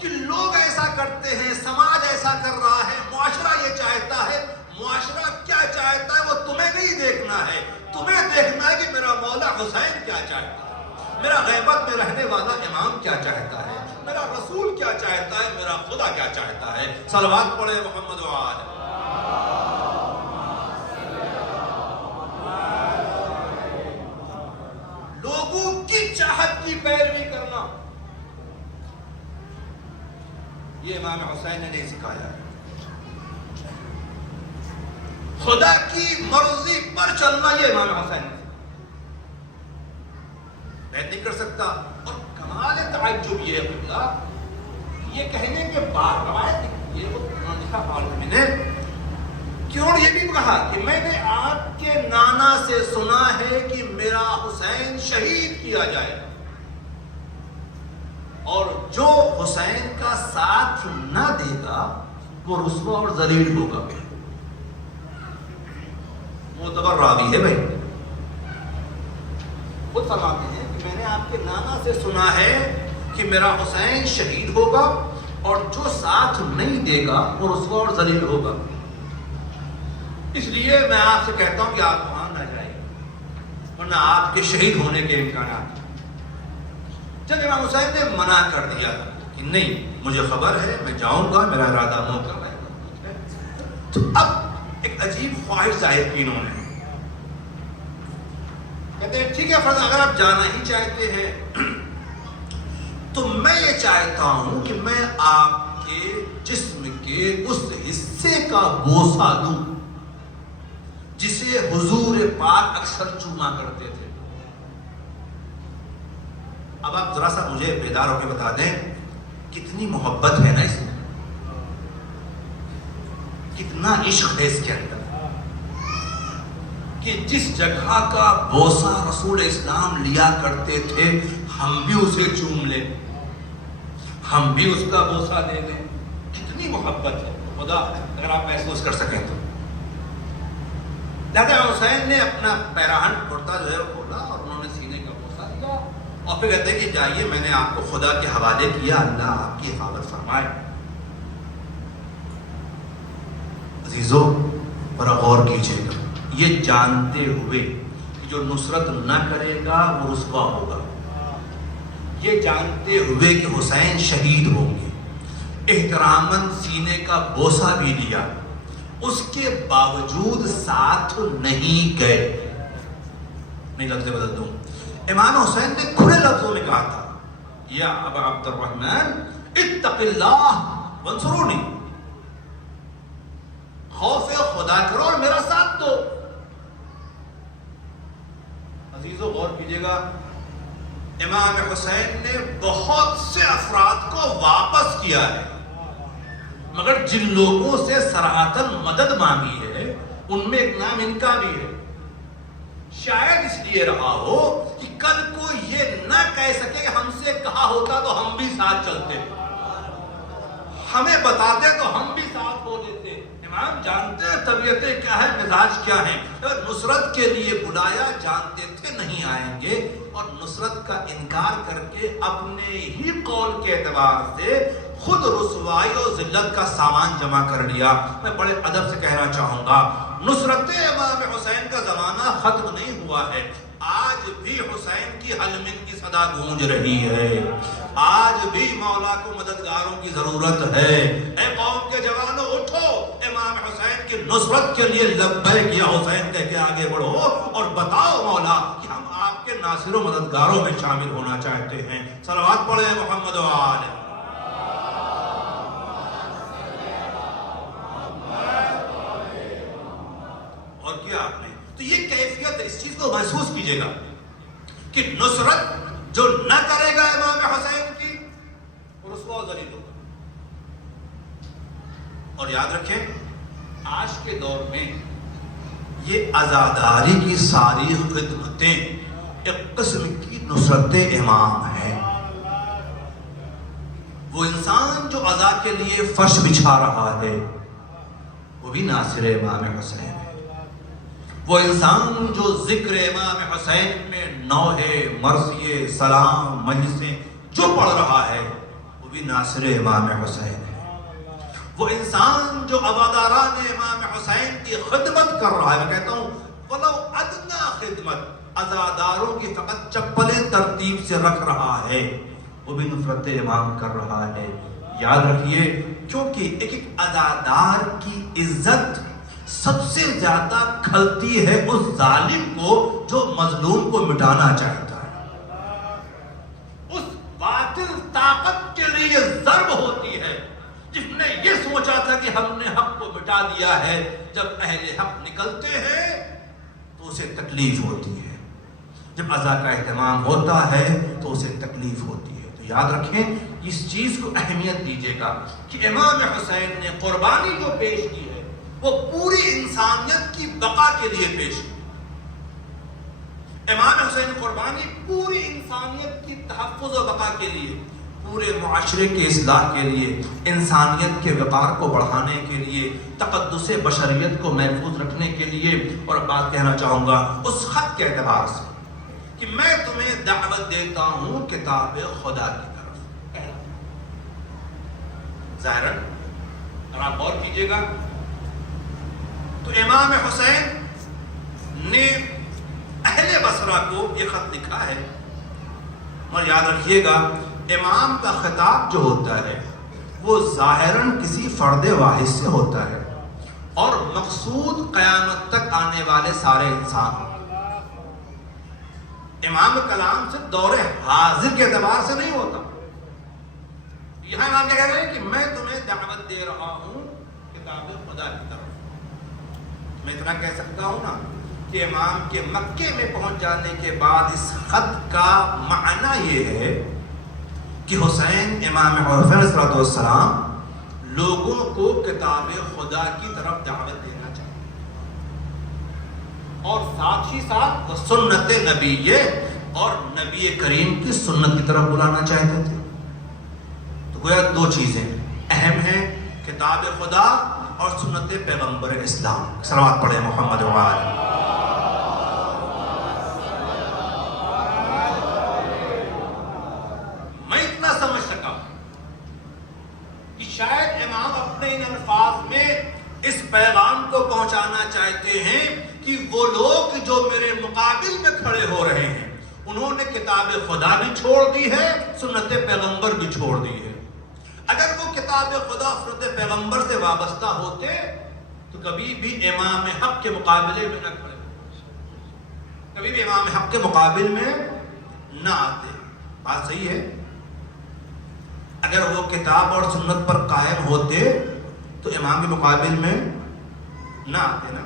کہ لوگ ایسا کرتے ہیں، سماج ایسا کر رہا ہے، معاشرہ یہ چاہتا ہے. معاشرہ کیا چاہتا ہے وہ تمہیں نہیں دیکھنا ہے، تمہیں دیکھنا ہے کہ میرا مولا حسین کیا چاہتا ہے، میرا غیبت میں رہنے والا امام کیا چاہتا ہے، میرا رسول کیا چاہتا ہے، میرا خدا کیا چاہتا ہے. صلوات پڑھے محمد و آل. لوگوں کی چاہت کی پیروی کرنا یہ امام حسین نے نہیں سکھایا ہے. خدا کی مرضی پر چلنا یہ امام حسین نے میں نہیں کر سکتا. اور کمال تعجب یہ ہے یہ کہنے کے بعد روایت یہ میں نے کیوں یہ بھی کہا کہ میں نے آپ کے نانا سے سنا ہے کہ میرا حسین شہید کیا جائے اور جو حسین کا ساتھ نہ دے گا وہ رسوا اور ذلیل ہوگا. معتبر راوی ہے بھائی، خود فرماتے ہیں کہ میں نے آپ کے نانا سے سنا ہے کہ میرا حسین شہید ہوگا اور جو ساتھ نہیں دے گا وہ رسوا اور ذلیل ہوگا. اس لیے میں آپ سے کہتا ہوں کہ آپ وہاں نہ جائیں ورنہ آپ کے شہید ہونے کے امکانات. جب امام حسین نے منع کر دیا کہ نہیں مجھے خبر ہے میں جاؤں گا، میرا ارادہ موقع ہے، تو اب ایک عجیب خواہش ظاہر کی انہوں نے. کہتے ہیں ٹھیک ہے فرض اگر آپ جانا ہی چاہتے ہیں تو میں یہ چاہتا ہوں کہ میں آپ کے جسم کے اس حصے کا بوسہ دوں جسے حضور پاک اکثر چوما کرتے تھے. اب آپ ذرا سا مجھے بیدار ہو کے بتا دیں کتنی محبت ہے نا اس میں، کتنا عشق ہے اس کے اندر کہ جس جگہ کا بوسہ رسول اسلام لیا کرتے تھے ہم بھی اسے چوم لیں، ہم بھی اس کا بوسہ دے دیں. کتنی محبت ہے خدا اگر آپ محسوس کر سکیں تو. لہذا حسین نے اپنا پیراہن کرتا جو ہے کھولا اور انہوں نے سینے کا بوسہ دیا اور پھر کہتے ہیں کہ جائیے میں نے آپ کو خدا کے حوالے کیا، اللہ آپ کی حفاظت فرمائے. عزیزو بڑا غور کیجیے گا، یہ جانتے ہوئے کہ جو نصرت نہ کرے گا وہ رسوا ہوگا، یہ جانتے ہوئے کہ حسین شہید ہوں گے، احتراماً سینے کا بوسہ بھی دیا، اس کے باوجود ساتھ نہیں گئے. نہیں لفظ بدل دوں، امام حسین نے کھلے لفظوں میں کہا تھا یا ابا عبد الرحمن اتق اللہ وانصرونی، خوف خدا کرو اور میرا ساتھ دو. عزیزو غور کیجیے گا، امام حسین نے بہت سے افراد کو واپس کیا ہے مگر جن لوگوں سے صراحتاً مدد مانگی ہے ان میں ایک نام ان کا بھی ہے. شاید اس لیے رہا ہو کہ کل کو یہ نہ کہہ سکے ہم سے کہا ہوتا تو ہم بھی ساتھ چلتے، ہمیں بتاتے تو ہم بھی ساتھ ہو دیتے. امام جانتے ہیں طبیعتیں کیا ہے، مزاج کیا ہے. نصرت کے لیے بلایا، جانتے تھے نہیں آئیں گے اور نصرت کا انکار کر کے اپنے ہی قول کے اعتبار سے خود رسوائی اور ذلت کا سامان جمع کر لیا. میں بڑے ادب سے کہنا چاہوں گا نصرت امام حسین کا زمانہ ختم نہیں ہوا ہے. آج بھی حسین کی حلمن کی صدا گونج رہی ہے، آج بھی مولا کو مددگاروں کی ضرورت ہے. اے قوم کے جوانوں اٹھو، امام حسین کی نصرت کے لیے لبیک یا حسین کہہ کے آگے بڑھو اور بتاؤ مولا کہ ہم آپ کے ناصر و مددگاروں میں شامل ہونا چاہتے ہیں. صلوات پڑھیں محمد و آل. اور کیا آپ نے تو یہ کیفیت اس چیز کو محسوس کیجئے گا کہ نصرت جو نہ کرے گا امام حسین کی وہ رسوا و ذلیل ہوگا. اور یاد رکھیں آج کے دور میں یہ عزاداری کی ساری خدمتیں ایک قسم کی نصرت امام ہیں. وہ انسان جو عزا کے لیے فرش بچھا رہا ہے وہ بھی ناصر امام حسین ہے. وہ انسان جو ذکر امام حسین میں نوحے مرثیے سلام مجلسیں جو پڑھ رہا ہے وہ بھی ناصر امام حسین ہے. وہ انسان جو عزاداران امام حسین کی خدمت کر رہا ہے، میں کہتا ہوں ولو ادنا خدمت، عزاداروں کی فقط چپلیں ترتیب سے رکھ رہا ہے، وہ بھی نصرت امام کر رہا ہے. یاد رکھیے، کیونکہ ایک عزادار کی عزت سب سے زیادہ کھلتی ہے اس ظالم کو جو مظلوم کو مٹانا چاہتا ہے. اس باطل طاقت کے لیے ضرب ہوتی ہے جس نے یہ سوچا تھا کہ ہم نے حق کو مٹا دیا ہے. جب اہل حق نکلتے ہیں تو اسے تکلیف ہوتی ہے، جب عزا کا اہتمام ہوتا ہے تو اسے تکلیف ہوتی ہے. تو یاد رکھیں، اس چیز کو اہمیت دیجیے گا کہ امام حسین نے قربانی جو پیش کی ہے وہ پوری انسانیت کی بقا کے لیے پیش کی. امام حسین قربانی پوری انسانیت کی تحفظ و بقا کے لیے، پورے معاشرے کے اصلاح کے لیے، انسانیت کے وقار کو بڑھانے کے لیے، تقدس بشریت کو محفوظ رکھنے کے لیے. اور بات کہنا چاہوں گا اس خط کے اعتبار سے کہ میں تمہیں دعوت دیتا ہوں کتاب خدا کی طرف. ظاہراً اور آپ غور کیجیے گا تو امام حسین نے اہل بصرہ کو یہ خط لکھا ہے. اور یاد رکھیے گا، امام کا خطاب جو ہوتا ہے وہ ظاہراً کسی فرد واحد سے ہوتا ہے اور مقصود قیامت تک آنے والے سارے انسان. امام کلام سے دور حاضر کے اعتبار سے نہیں ہوتا. یہاں امام کیا کہہ رہے ہیں کہ میں تمہیں دعوت دے رہا ہوں کتاب خدا کی طرف. میں اتنا کہہ سکتا ہوں نا کہ امام کے مکے میں پہنچ جانے کے بعد اس خط کا معنی یہ ہے کہ حسین امام حسین علیہ السلام لوگوں کو کتاب خدا کی طرف دعوت دینا چاہتے اور ساتھ ہی ساتھ وہ سنت نبی اور نبی کریم کی سنت کی طرف بلانا چاہتے تھے. تو گویا دو چیزیں اہم ہیں، کتاب خدا اور سنت پیغمبر اسلام. صلوات پڑھیں محمد و آلہ. میں اتنا سمجھ سکا کہ شاید امام اپنے ان الفاظ میں اس پیغام کو پہنچانا چاہتے ہیں کہ وہ لوگ جو میرے مقابل میں کھڑے ہو رہے ہیں انہوں نے کتاب خدا بھی چھوڑ دی ہے، سنت پیغمبر بھی چھوڑ دی ہے. اگر وہ کتاب خدا سنت پیغمبر سے وابستہ ہوتے تو کبھی بھی امام حق کے مقابلے میں نہ کھڑے، کبھی بھی امام حق کے مقابل میں نہ آتے. بات صحیح ہے. اگر وہ کتاب اور سنت پر قائم ہوتے تو امام کے مقابل میں نہ آتے نا.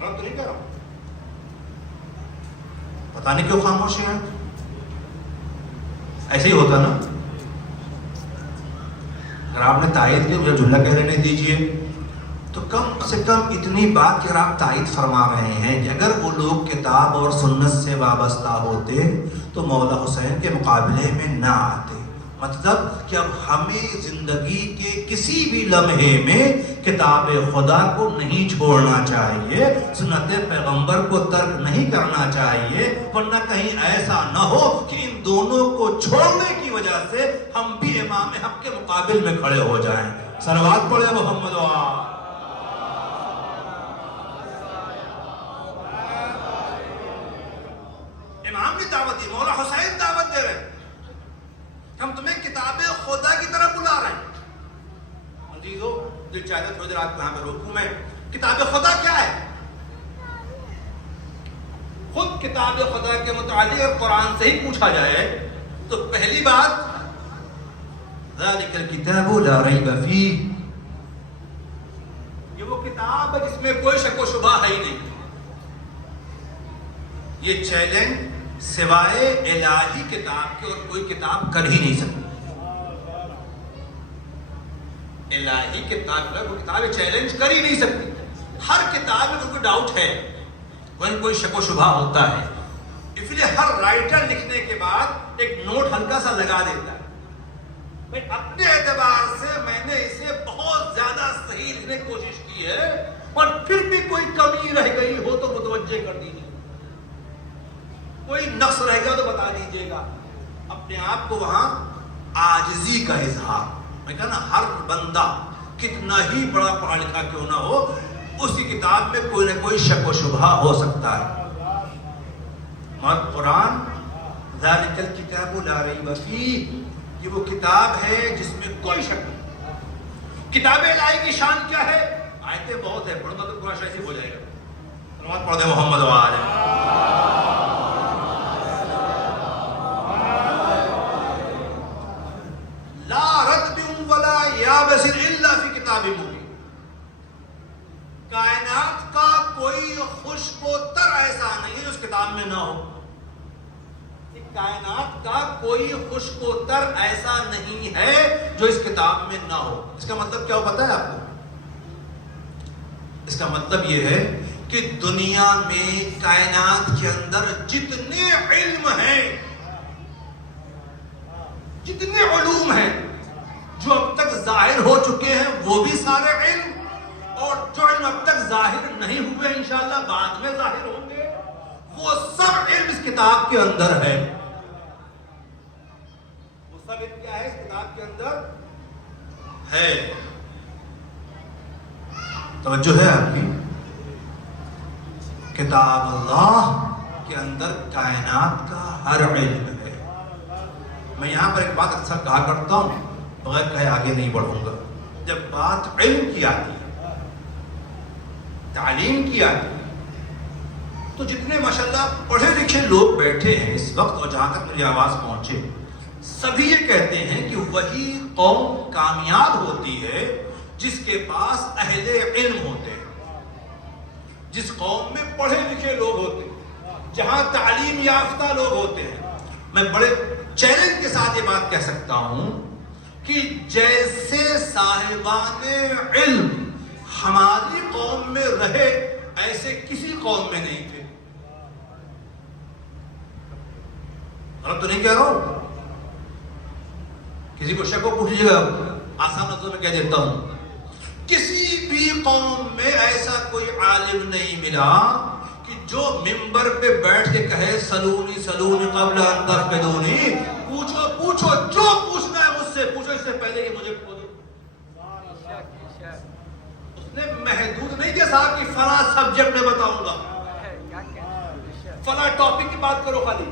غلط تو نہیں کہہ رہا ہوں، پتہ نہیں کیوں خاموشی ہے. ایسے ہی ہوتا نا. اگر آپ نے تائید کی مجھے جملہ کہہ لینے دیجئے تو کم سے کم اتنی بات کہ آپ تائید فرما رہے ہیں کہ اگر وہ لوگ کتاب اور سنت سے وابستہ ہوتے تو مولا حسین کے مقابلے میں نہ آتے. مطلب کہ اب ہمیں زندگی کے کسی بھی لمحے میں کتاب خدا کو نہیں چھوڑنا چاہیے، سنت پیغمبر کو ترک نہیں کرنا چاہیے، ورنہ کہیں ایسا نہ ہو کہ ان دونوں کو چھوڑنے کی وجہ سے ہم بھی امام حق کے مقابل میں کھڑے ہو جائیں. صلوات پڑھے محمد و آلہ. امام نے دعوت دی، مولا حسین دعوت دے رہے ہیں، ہم تمہیں کتاب خدا کی طرف بلا رہے ہیں. عزیزو، جو چاہتے تھوڑی دیر آپ کو یہاں پہ روکوں میں. کتاب خدا کیا ہے؟ خود کتاب خدا کے متعلق اور قرآن سے ہی پوچھا جائے تو پہلی بات ذالک الکتاب لا ریب فیہ، یہ وہ کتاب ہے جس میں کوئی شک و شبہ ہے ہی نہیں. یہ چیلنج سوائے الہی کتاب کے اور کوئی کتاب کر ہی نہیں سکتی. الہی کتاب کا کوئی کتاب چیلنج کر ہی نہیں سکتی. ہر کتاب میں کوئی ڈاؤٹ ہے، کوئی شک و شبہ ہوتا ہے. اس لیے ہر رائٹر لکھنے کے بعد ایک نوٹ ہلکا سا لگا دیتا ہے میں اپنے اعتبار سے میں نے اسے بہت زیادہ صحیح لکھنے کی کوشش کی ہے، اور پھر بھی کوئی کمی رہ گئی ہو تو متوجہ کر دیجیے، کوئی نقص رہ گیا تو بتا دیجیے گا. اپنے آپ کو وہاں عاجزی کا اظہار. میں کہا نا، ہر بندہ کتنا ہی بڑا پڑھا لکھا کیوں نہ ہو، اس کی کتاب میں کوئی نہ کوئی شک و شبہ ہو سکتا ہے. اور قرآن ذالک الکتاب لا ریب فیہ، یہ وہ کتاب ہے جس میں کوئی شک نہیں. کتاب الہی کی شان کیا ہے؟ آیتیں بہت ہے، پڑھنا تو قرآن شاید ہو جائے گا. نماز پڑھ دیں محمد و آلہ. لا رطب ولا یابس الا فی کتاب مبین. کائنات کا کوئی خشک و تر ایسا نہیں ہے جو اس کتاب میں نہ ہو. کائنات کا کوئی خشک و تر ایسا نہیں ہے جو اس کتاب میں نہ ہو. اس کا مطلب کیا ہو پتا ہے آپ کو؟ اس کا مطلب یہ ہے کہ دنیا میں کائنات کے اندر جتنے علم ہیں، جتنے علوم ہیں جو اب تک ظاہر ہو چکے ہیں، وہ بھی سارے علم، اور جو علم اب تک ظاہر نہیں ہوئے انشاءاللہ بعد میں ظاہر ہوں گے، وہ سب علم اس کتاب کے اندر ہے. وہ سب علم کیا ہے؟ اس کتاب کے اندر ہے. توجہ ہے آپ کی؟ کتاب اللہ کے اندر کائنات کا ہر علم ہے. میں یہاں پر ایک بات اکثر کہا کرتا ہوں، بغیر کہے آگے نہیں بڑھوں گا. جب بات علم کی آتی ہے، تعلیم کی آتی ہے، تو جتنے ماشاءاللہ پڑھے لکھے لوگ بیٹھے ہیں اس وقت، اور جہاں تک میری آواز پہنچے، سبھی یہ کہتے ہیں کہ وہی قوم کامیاب ہوتی ہے جس کے پاس اہل علم ہوتے ہیں، جس قوم میں پڑھے لکھے لوگ ہوتے ہیں، جہاں تعلیم یافتہ لوگ ہوتے ہیں. میں بڑے چیلنج کے ساتھ یہ بات کہہ سکتا ہوں کہ جیسے صاحبان علم ہماری قوم میں رہے، ایسے کسی قوم میں نہیں تھے. غلط تو نہیں کہہ رہا ہوں؟ کسی کو شک ہو پوچھ لیجیے گا، آسان لفظوں میں کہہ دیتا ہوں. کسی بھی قوم میں ایسا کوئی عالم نہیں ملا کہ جو ممبر پہ بیٹھ کے کہے سلونی سلونی قبل ان تفقدونی، پوچھو پوچھو جو پوچھنا ہے مجھ سے پوچھو، اس سے پہلے کہ مجھے پوچھو. اس نے محدود نہیں کیا صاحب کہ فلاں سبجیکٹ میں بتاؤں گا، فلاں ٹاپک کی بات کرو، خالی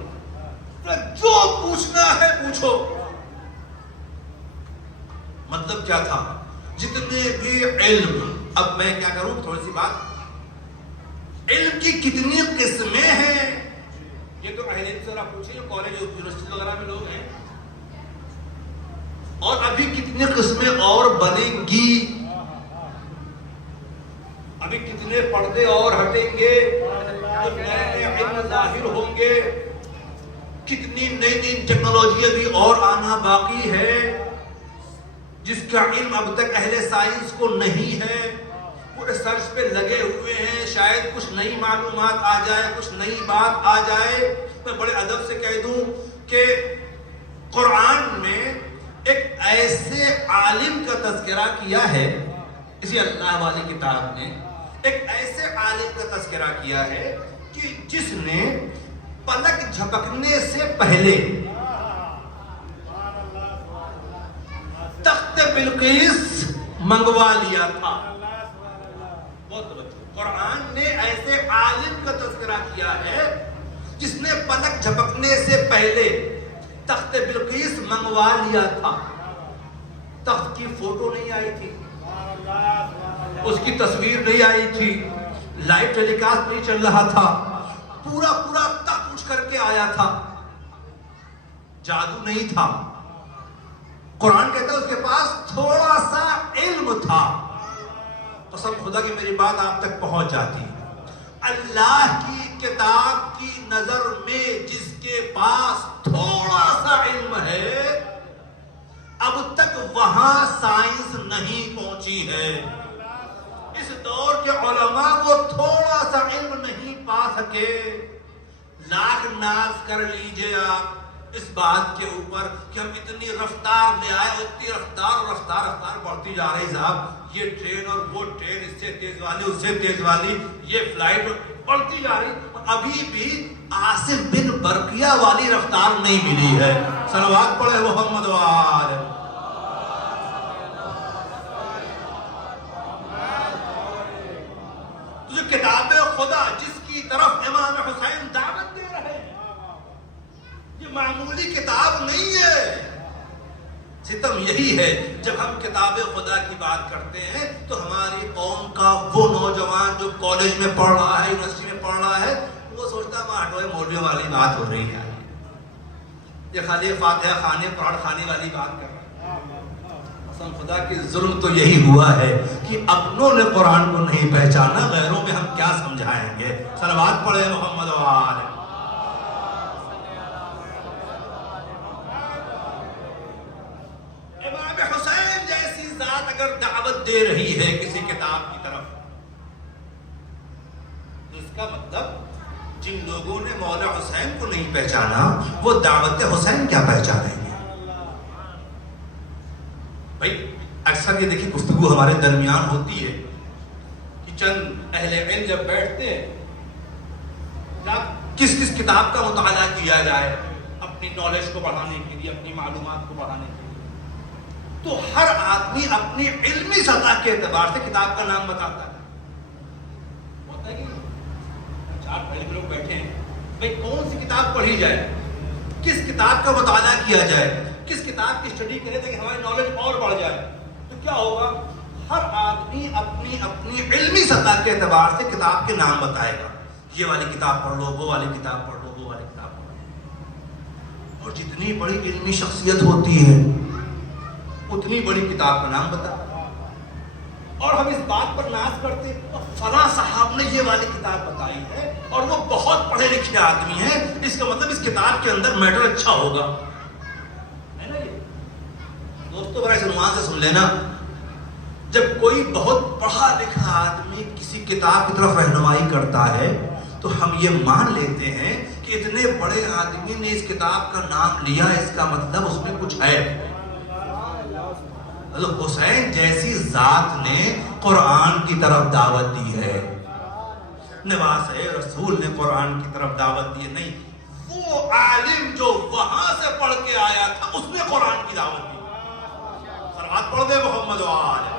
جو پوچھنا ہے پوچھو. مطلب کیا تھا؟ جتنے بھی علم، اب میں کیا کروں تھوڑی سی بات، علم کی کتنی قسمیں ہیں یہ تو اہل علم سے آپ پوچھیں، جو کالج یونیورسٹی وغیرہ میں لوگ ہیں، اور ابھی کتنی قسمیں اور بنیں گی، ابھی کتنے پردے اور ہٹیں گے، نئے نئے علم ظاہر ہوں گے، کتنی نئی نئی ٹیکنالوجی ابھی اور آنا باقی ہے جس کا علم اب تک اہل سائنس کو نہیں ہے. وہ ریسرچ پہ لگے ہوئے ہیں، شاید کچھ نئی معلومات آ جائے، کچھ نئی بات آ جائے. میں بڑے ادب سے کہہ دوں کہ قرآن میں ایک ایسے عالم کا تذکرہ کیا ہے، اسی اللہ والی کتاب نے ایک ایسے عالم کا تذکرہ کیا ہے کہ جس نے پلک جھپکنے سے پہلے تخت بلقیس منگوا لیا تھا. قرآن نے ایسے عالم کا تذکرہ کیا ہے جس نے پلک جھپکنے سے پہلے تخت بلقیس منگوا لیا تھا. تخت کی فوٹو نہیں آئی تھی، اس کی تصویر نہیں آئی تھی، لائیو ٹیلی کاسٹ نہیں چل رہا تھا، پورا پورا تخت اٹھ کر کے آیا تھا. جادو نہیں تھا. قرآن کہتا ہے اس کے پاس تھوڑا سا علم تھا. قسم خدا کی میری بات آپ تک پہنچ جاتی. اللہ کی کتاب کی نظر میں جس کے پاس تھوڑا سا علم ہے، اب تک وہاں سائنس نہیں پہنچی ہے. اس دور کے علماء کو تھوڑا سا علم نہیں پا سکے. لاکھ ناز کر لیجئے آپ، اس بات کے اوپر کہ ہم اتنی رفتار لے آئے، اتنی رفتار بڑھتی جا رہی صاحب، یہ ٹرین اور وہ ٹرین، اس سے تیز والی اس سے تیز والی، یہ فلائٹ بڑھتی جا رہی، ابھی بھی آصف بن برقیہ والی رفتار نہیں ملی ہے۔ صلوات پڑھے محمد وآلہ۔ جو کتاب خدا جس کی طرف امام حسین دعوت دے رہے ہیں، یہ معمولی کتاب نہیں ہے۔ ستم یہی ہے، جب ہم کتاب خدا کی بات کرتے ہیں تو ہماری قوم کا وہ نوجوان جو کالج میں پڑھ رہا ہے، یونیورسٹی میں پڑھ رہا ہے، وہ سوچتا ہے ماٹوئے مولویوں والی بات ہو رہی ہے، یہ خالی فاتحہ خانے پراڑ خانے والی بات کر رہا ہے۔ قسم خدا کی ظلم تو یہی ہوا ہے کہ اپنوں نے قرآن کو نہیں پہچانا، غیروں میں ہم کیا سمجھائیں گے؟ صلوات پڑھے محمد وآلہ۔ امام حسین جیسی ذات اگر دعوت دے رہی ہے کسی کتاب کی طرف، تو اس کا مطلب جن لوگوں نے مولا حسین کو نہیں پہچانا وہ دعوت حسین کیا پہچانیں گے؟ بھائی اکثر یہ دیکھیں گفتگو ہمارے درمیان ہوتی ہے کہ چند اہل علم جب بیٹھتے ہیں، کس کتاب کا مطالعہ کیا جائے اپنی نالج کو بڑھانے کے لیے، اپنی معلومات کو بڑھانے کے لیے، تو ہر آدمی اپنی علمی سطح کے اعتبار سے کتاب کا نام بتاتا ہے۔ ہوتا ہے کہ چار پہلے لوگ بیٹھے ہیں، بھائی کون سی کتاب پڑھی جائے، کس کتاب کا مطالعہ کیا جائے، کس کتاب کی اسٹڈی کرے تاکہ ہماری نالج اور بڑھ جائے، تو کیا ہوگا؟ ہر آدمی اپنی اپنی علمی سطح کے اعتبار سے کتاب کے نام بتائے گا، یہ والی کتاب پڑھ لو، وہ والی کتاب پڑھ لو، وہ والی کتاب پڑھ لو، اور جتنی بڑی علمی شخصیت ہوتی ہے اتنی بڑی کتاب کا نام بتا، اور ہم اس بات پر ناز کرتے فلاں صاحب نے یہ والی کتاب بتائی ہے اور وہ بہت پڑھے لکھے آدمی ہیں، اس کا مطلب اس کتاب کے اندر میٹر اچھا ہوگا، ہے نا؟ یہ دوستو برائے عنوان سے سن لینا، جب کوئی بہت پڑھا لکھا آدمی کسی کتاب کی طرف رہنمائی کرتا ہے تو ہم یہ مان لیتے ہیں کہ اتنے بڑے آدمی نے اس کتاب کا نام لیا، اس کا مطلب اس میں کچھ ہے۔ حسین جیسی ذات نے قرآن کی طرف دعوت دی ہے، نواز رسول نے قرآن کی طرف دعوت دی ہے، نہیں، وہ عالم جو وہاں سے پڑھ کے آیا تھا اس نے قرآن کی دعوت دی۔ صلوات پڑھ دے محمد وآلہ۔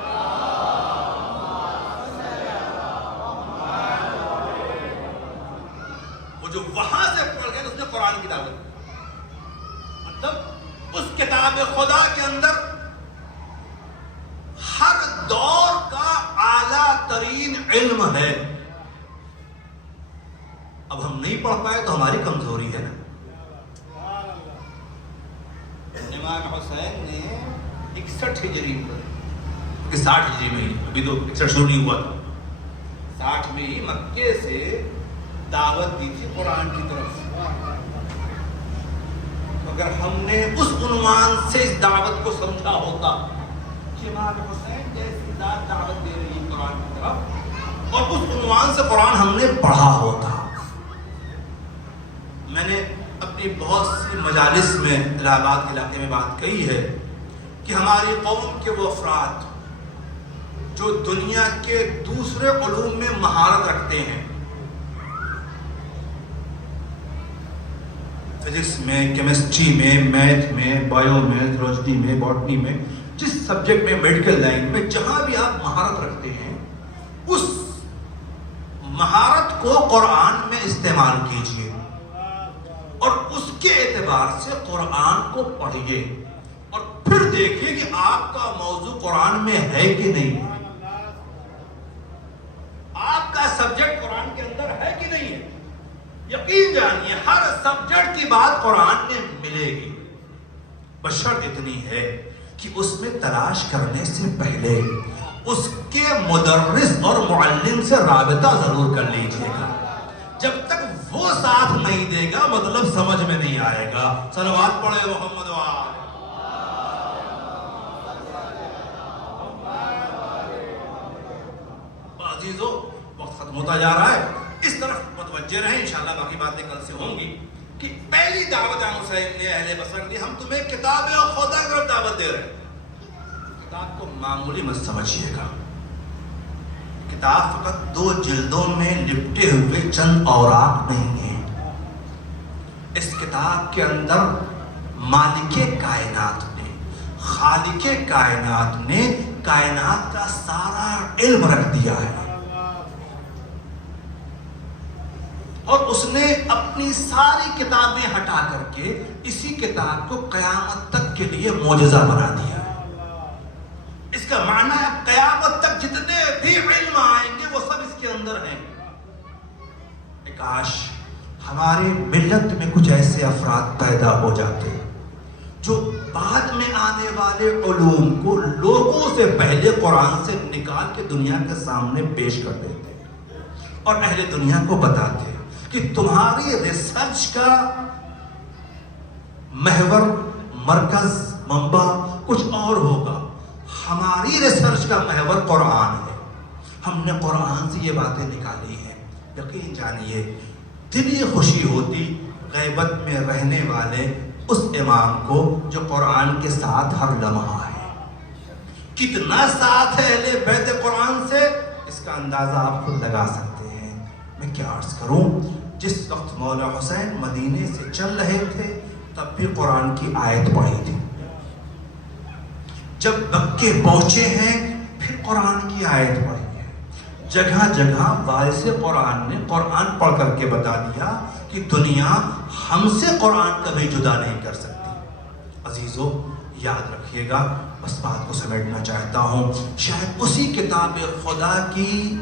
وہ جو وہاں سے پڑھ گیا اس نے قرآن کی دعوت دی، مطلب اس کتاب خدا کے اندر ہر دور کا اعلیٰ ترین علم ہے۔ اب ہم نہیں پڑھ پائے تو ہماری کمزوری ہے نا۔ امام حسین نے 61 ہجری پر 60 ہجری میں، ابھی تو 61 شروع نہیں ہوا تھا، 60 میں ہی مکے سے دعوت دی تھی قرآن کی طرف۔ اگر ہم نے اس عنوان سے اس دعوت کو سمجھا ہوتا کہ امام حسین جیسی ذات دعوت دے رہی ہے قرآن کی طرف، اور اس عنوان سے قرآن ہم نے پڑھا ہوتا۔ میں نے اپنی بہت سی مجالس میں الہ آباد کے علاقے میں بات کہی ہے کہ ہماری قوم کے وہ افراد جو دنیا کے دوسرے علوم میں مہارت رکھتے ہیں، فزکس میں، کیمسٹری میں، میتھ میں، بایو میں، زولوجی میں، باٹنی میں، جس سبجیکٹ میں، میڈیکل لائن میں جہاں بھی آپ مہارت رکھتے ہیں، اس مہارت کو قرآن میں استعمال کیجیے اور اس کے اعتبار سے قرآن کو پڑھیے، اور پھر دیکھیے کہ آپ کا موضوع قرآن میں ہے کہ نہیں، آپ کا سبجیکٹ قرآن کے اندر ہے کہ نہیں ہے۔ یقین جانیے ہر سبجیکٹ کی بات قرآن میں ملے گی، بشرط اتنی ہے کہ اس میں تلاش کرنے سے پہلے اس کے مدرس اور معلم سے رابطہ ضرور کر لیجئے گا۔ جب تک وہ ساتھ نہیں دے گا مطلب سمجھ میں نہیں آئے گا۔ صلوات پڑھے محمد وآلہ۔ عزیزو وقت ختم ہوتا جا رہا ہے، اس طرف متوجہ رہیں، انشاءاللہ باقی باتیں کل سے ہوں گی۔ کہ پہلی دعوت حسین نے اہل بصرہ نے، ہم تمہیں کتاب خدا کی دعوت دے رہے ہیں. کتاب کو معمولی مت سمجھیے گا. کتاب فقط 2 جلدوں میں لپٹے ہوئے چند اوراق نہیں ہیں. اس کتاب کے اندر مالک کائنات نے، خالق کائنات نے کائنات کا سارا علم رکھ دیا ہے، اور اس نے اپنی ساری کتابیں ہٹا کر کے اسی کتاب کو قیامت تک کے لیے معجزہ بنا دیا. اس کا معنی ہے قیامت تک جتنے بھی علم آئیں گے وہ سب اس کے اندر ہیں. کاش ہمارے ملت میں کچھ ایسے افراد پیدا ہو جاتے جو بعد میں آنے والے علوم کو لوگوں سے پہلے قرآن سے نکال کے دنیا کے سامنے پیش کر دیتے اور اہل دنیا کو بتاتے کہ تمہاری ریسرچ کا محور، مرکز، منبع کچھ اور ہوگا. ہماری ریسرچ کا محور قرآن ہے. ہم نے قرآن سے یہ باتیں نکالی ہیں. یقین جانیے دلی خوشی ہوتی غیبت میں رہنے والے اس امام کو جو قرآن کے ساتھ ہر لمحہ ہے. کتنا ساتھ ہے اہل بیت قرآن سے، اس کا اندازہ آپ خود لگا سکتے ہیں. میں کیا عرض کروں، جس وقت مولا حسین مدینے سے چل رہے تھے تب بھی قرآن کی آیت پڑھی تھی. جب مکے پہنچے ہیں پھر قرآن کی آیت پڑھی ہے. جگہ جگہ وارث قرآن نے قرآن پڑھ کر کے بتا دیا کہ دنیا ہم سے قرآن کبھی جدا نہیں کر سکتی. عزیزو یاد رکھیے گا، بس بات کو سمیٹنا چاہتا ہوں. شاید اسی کتاب خدا کی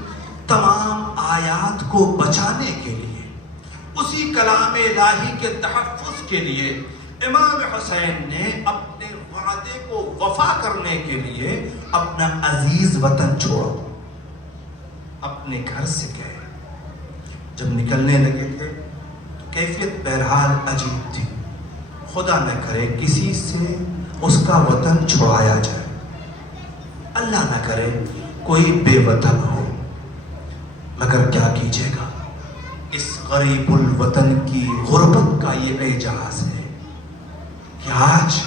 تمام آیات کو بچانے کے لیے، اسی کلام الہی کے تحفظ کے لیے امام حسین نے اپنے وعدے کو وفا کرنے کے لیے اپنا عزیز وطن چھوڑا، اپنے گھر سے گئے. جب نکلنے لگے تھے کیفیت بہرحال عجیب تھی. خدا نہ کرے کسی سے اس کا وطن چھڑایا جائے، اللہ نہ کرے کوئی بے وطن ہو. مگر کیا کیجیے گا، اس غریب الوطن کی غربت کا یہ اعجاز ہے کہ آج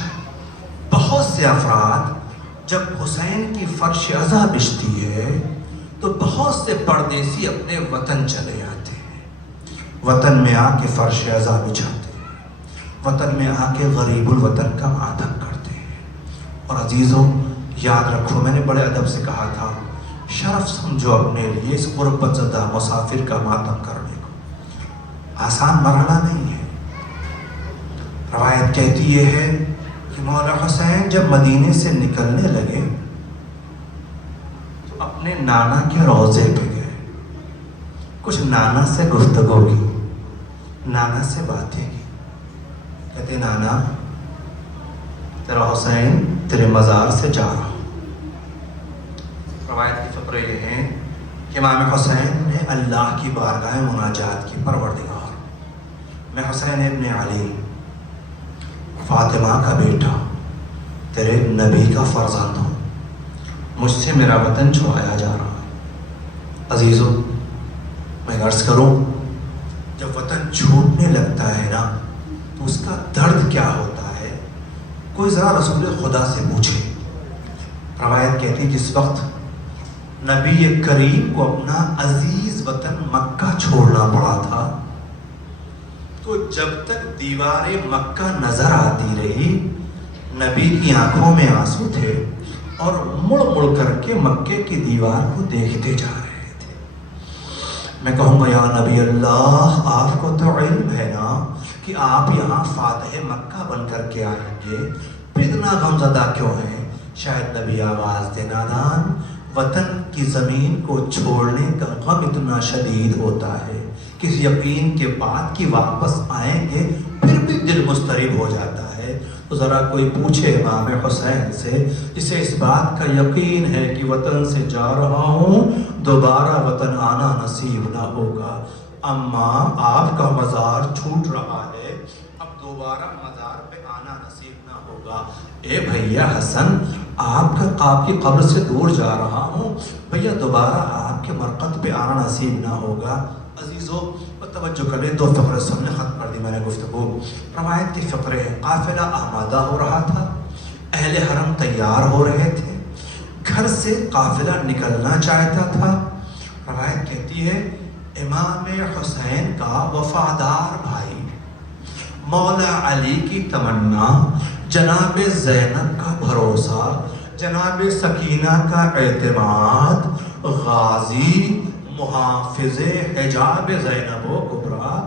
بہت سے افراد جب حسین کی فرش عزا بچتی ہے تو بہت سے پردیسی اپنے وطن چلے آتے ہیں، وطن میں آ کے فرش عزا بچھاتے ہیں، وطن میں آ کے غریب الوطن کا ماتم کرتے ہیں. اور عزیزوں یاد رکھو، میں نے بڑے ادب سے کہا تھا، شرف سمجھو اپنے لیے اس غربت زدہ مسافر کا ماتم کرنے کو. آسان مرحلہ نہیں ہے. روایت کہتی یہ ہے کہ مولا حسین جب مدینے سے نکلنے لگے تو اپنے نانا کے روضے پہ گئے. کچھ نانا سے گفتگو کی، نانا سے باتیں کی. کہتے نانا تیرا حسین تیرے مزار سے جا رہا ہوں. روایت کی فقرے یہ ہیں کہ امام حسین نے اللہ کی بارگاہ مناجات کی، پروردگار میں حسین ابن علی فاطمہ کا بیٹا تیرے نبی کا فرزند ہوں، مجھ سے میرا وطن چھڑایا جا رہا ہے. عزیزو میں عرض کروں، جب وطن چھوٹنے لگتا ہے نا تو اس کا درد کیا ہوتا ہے، کوئی ذرا رسول خدا سے پوچھے. روایت کہتی جس وقت نبی کریم کو اپنا عزیز وطن مکہ چھوڑنا پڑا تھا تو جب تک دیوار مکہ نظر آتی رہی نبی کی آنکھوں میں آنسو تھے اور مڑ مڑ کر کے مکے کی دیوار کو دیکھتے جا رہے تھے. میں کہوں گا یا نبی اللہ، آپ کو تو علم ہے نا کہ آپ یہاں فاتح مکہ بن کر کے آئیں گے، پھر اتنا غمزدہ کیوں ہیں؟ شاید نبی آواز دے نادان، وطن کی زمین کو چھوڑنے کا غم اتنا شدید ہوتا ہے کس یقین کے بعد کہ واپس آئیں گے پھر بھی دل مضطرب ہو جاتا ہے. تو ذرا کوئی پوچھے امام حسین سے جسے اس بات کا یقین ہے کہ وطن سے جا رہا ہوں، دوبارہ وطن آنا نصیب نہ ہوگا. اماں آپ کا مزار چھوٹ رہا ہے، اب دوبارہ مزار پہ آنا نصیب نہ ہوگا. اے بھیا حسن، آپ کی قبر سے دور جا رہا ہوں، بھیا دوبارہ آپ کے مرقد پہ آنا نصیب نہ ہوگا. عزیزو توجہ کر لیں، 2 فقرے سامنے ختم کر دی میں نے گفتگو. روایت کے فقرے ہیں. قافلہ آمادہ ہو رہا تھا، اہل حرم تیار ہو رہے تھے، گھر سے قافلہ نکلنا چاہتا تھا. روایت کہتی ہے امام حسین کا وفادار بھائی، مولا علی کی تمنا، جناب زینب کا بھروسہ، جناب سکینہ کا اعتماد، غازی محافظ حجاب زینب و کبریٰ.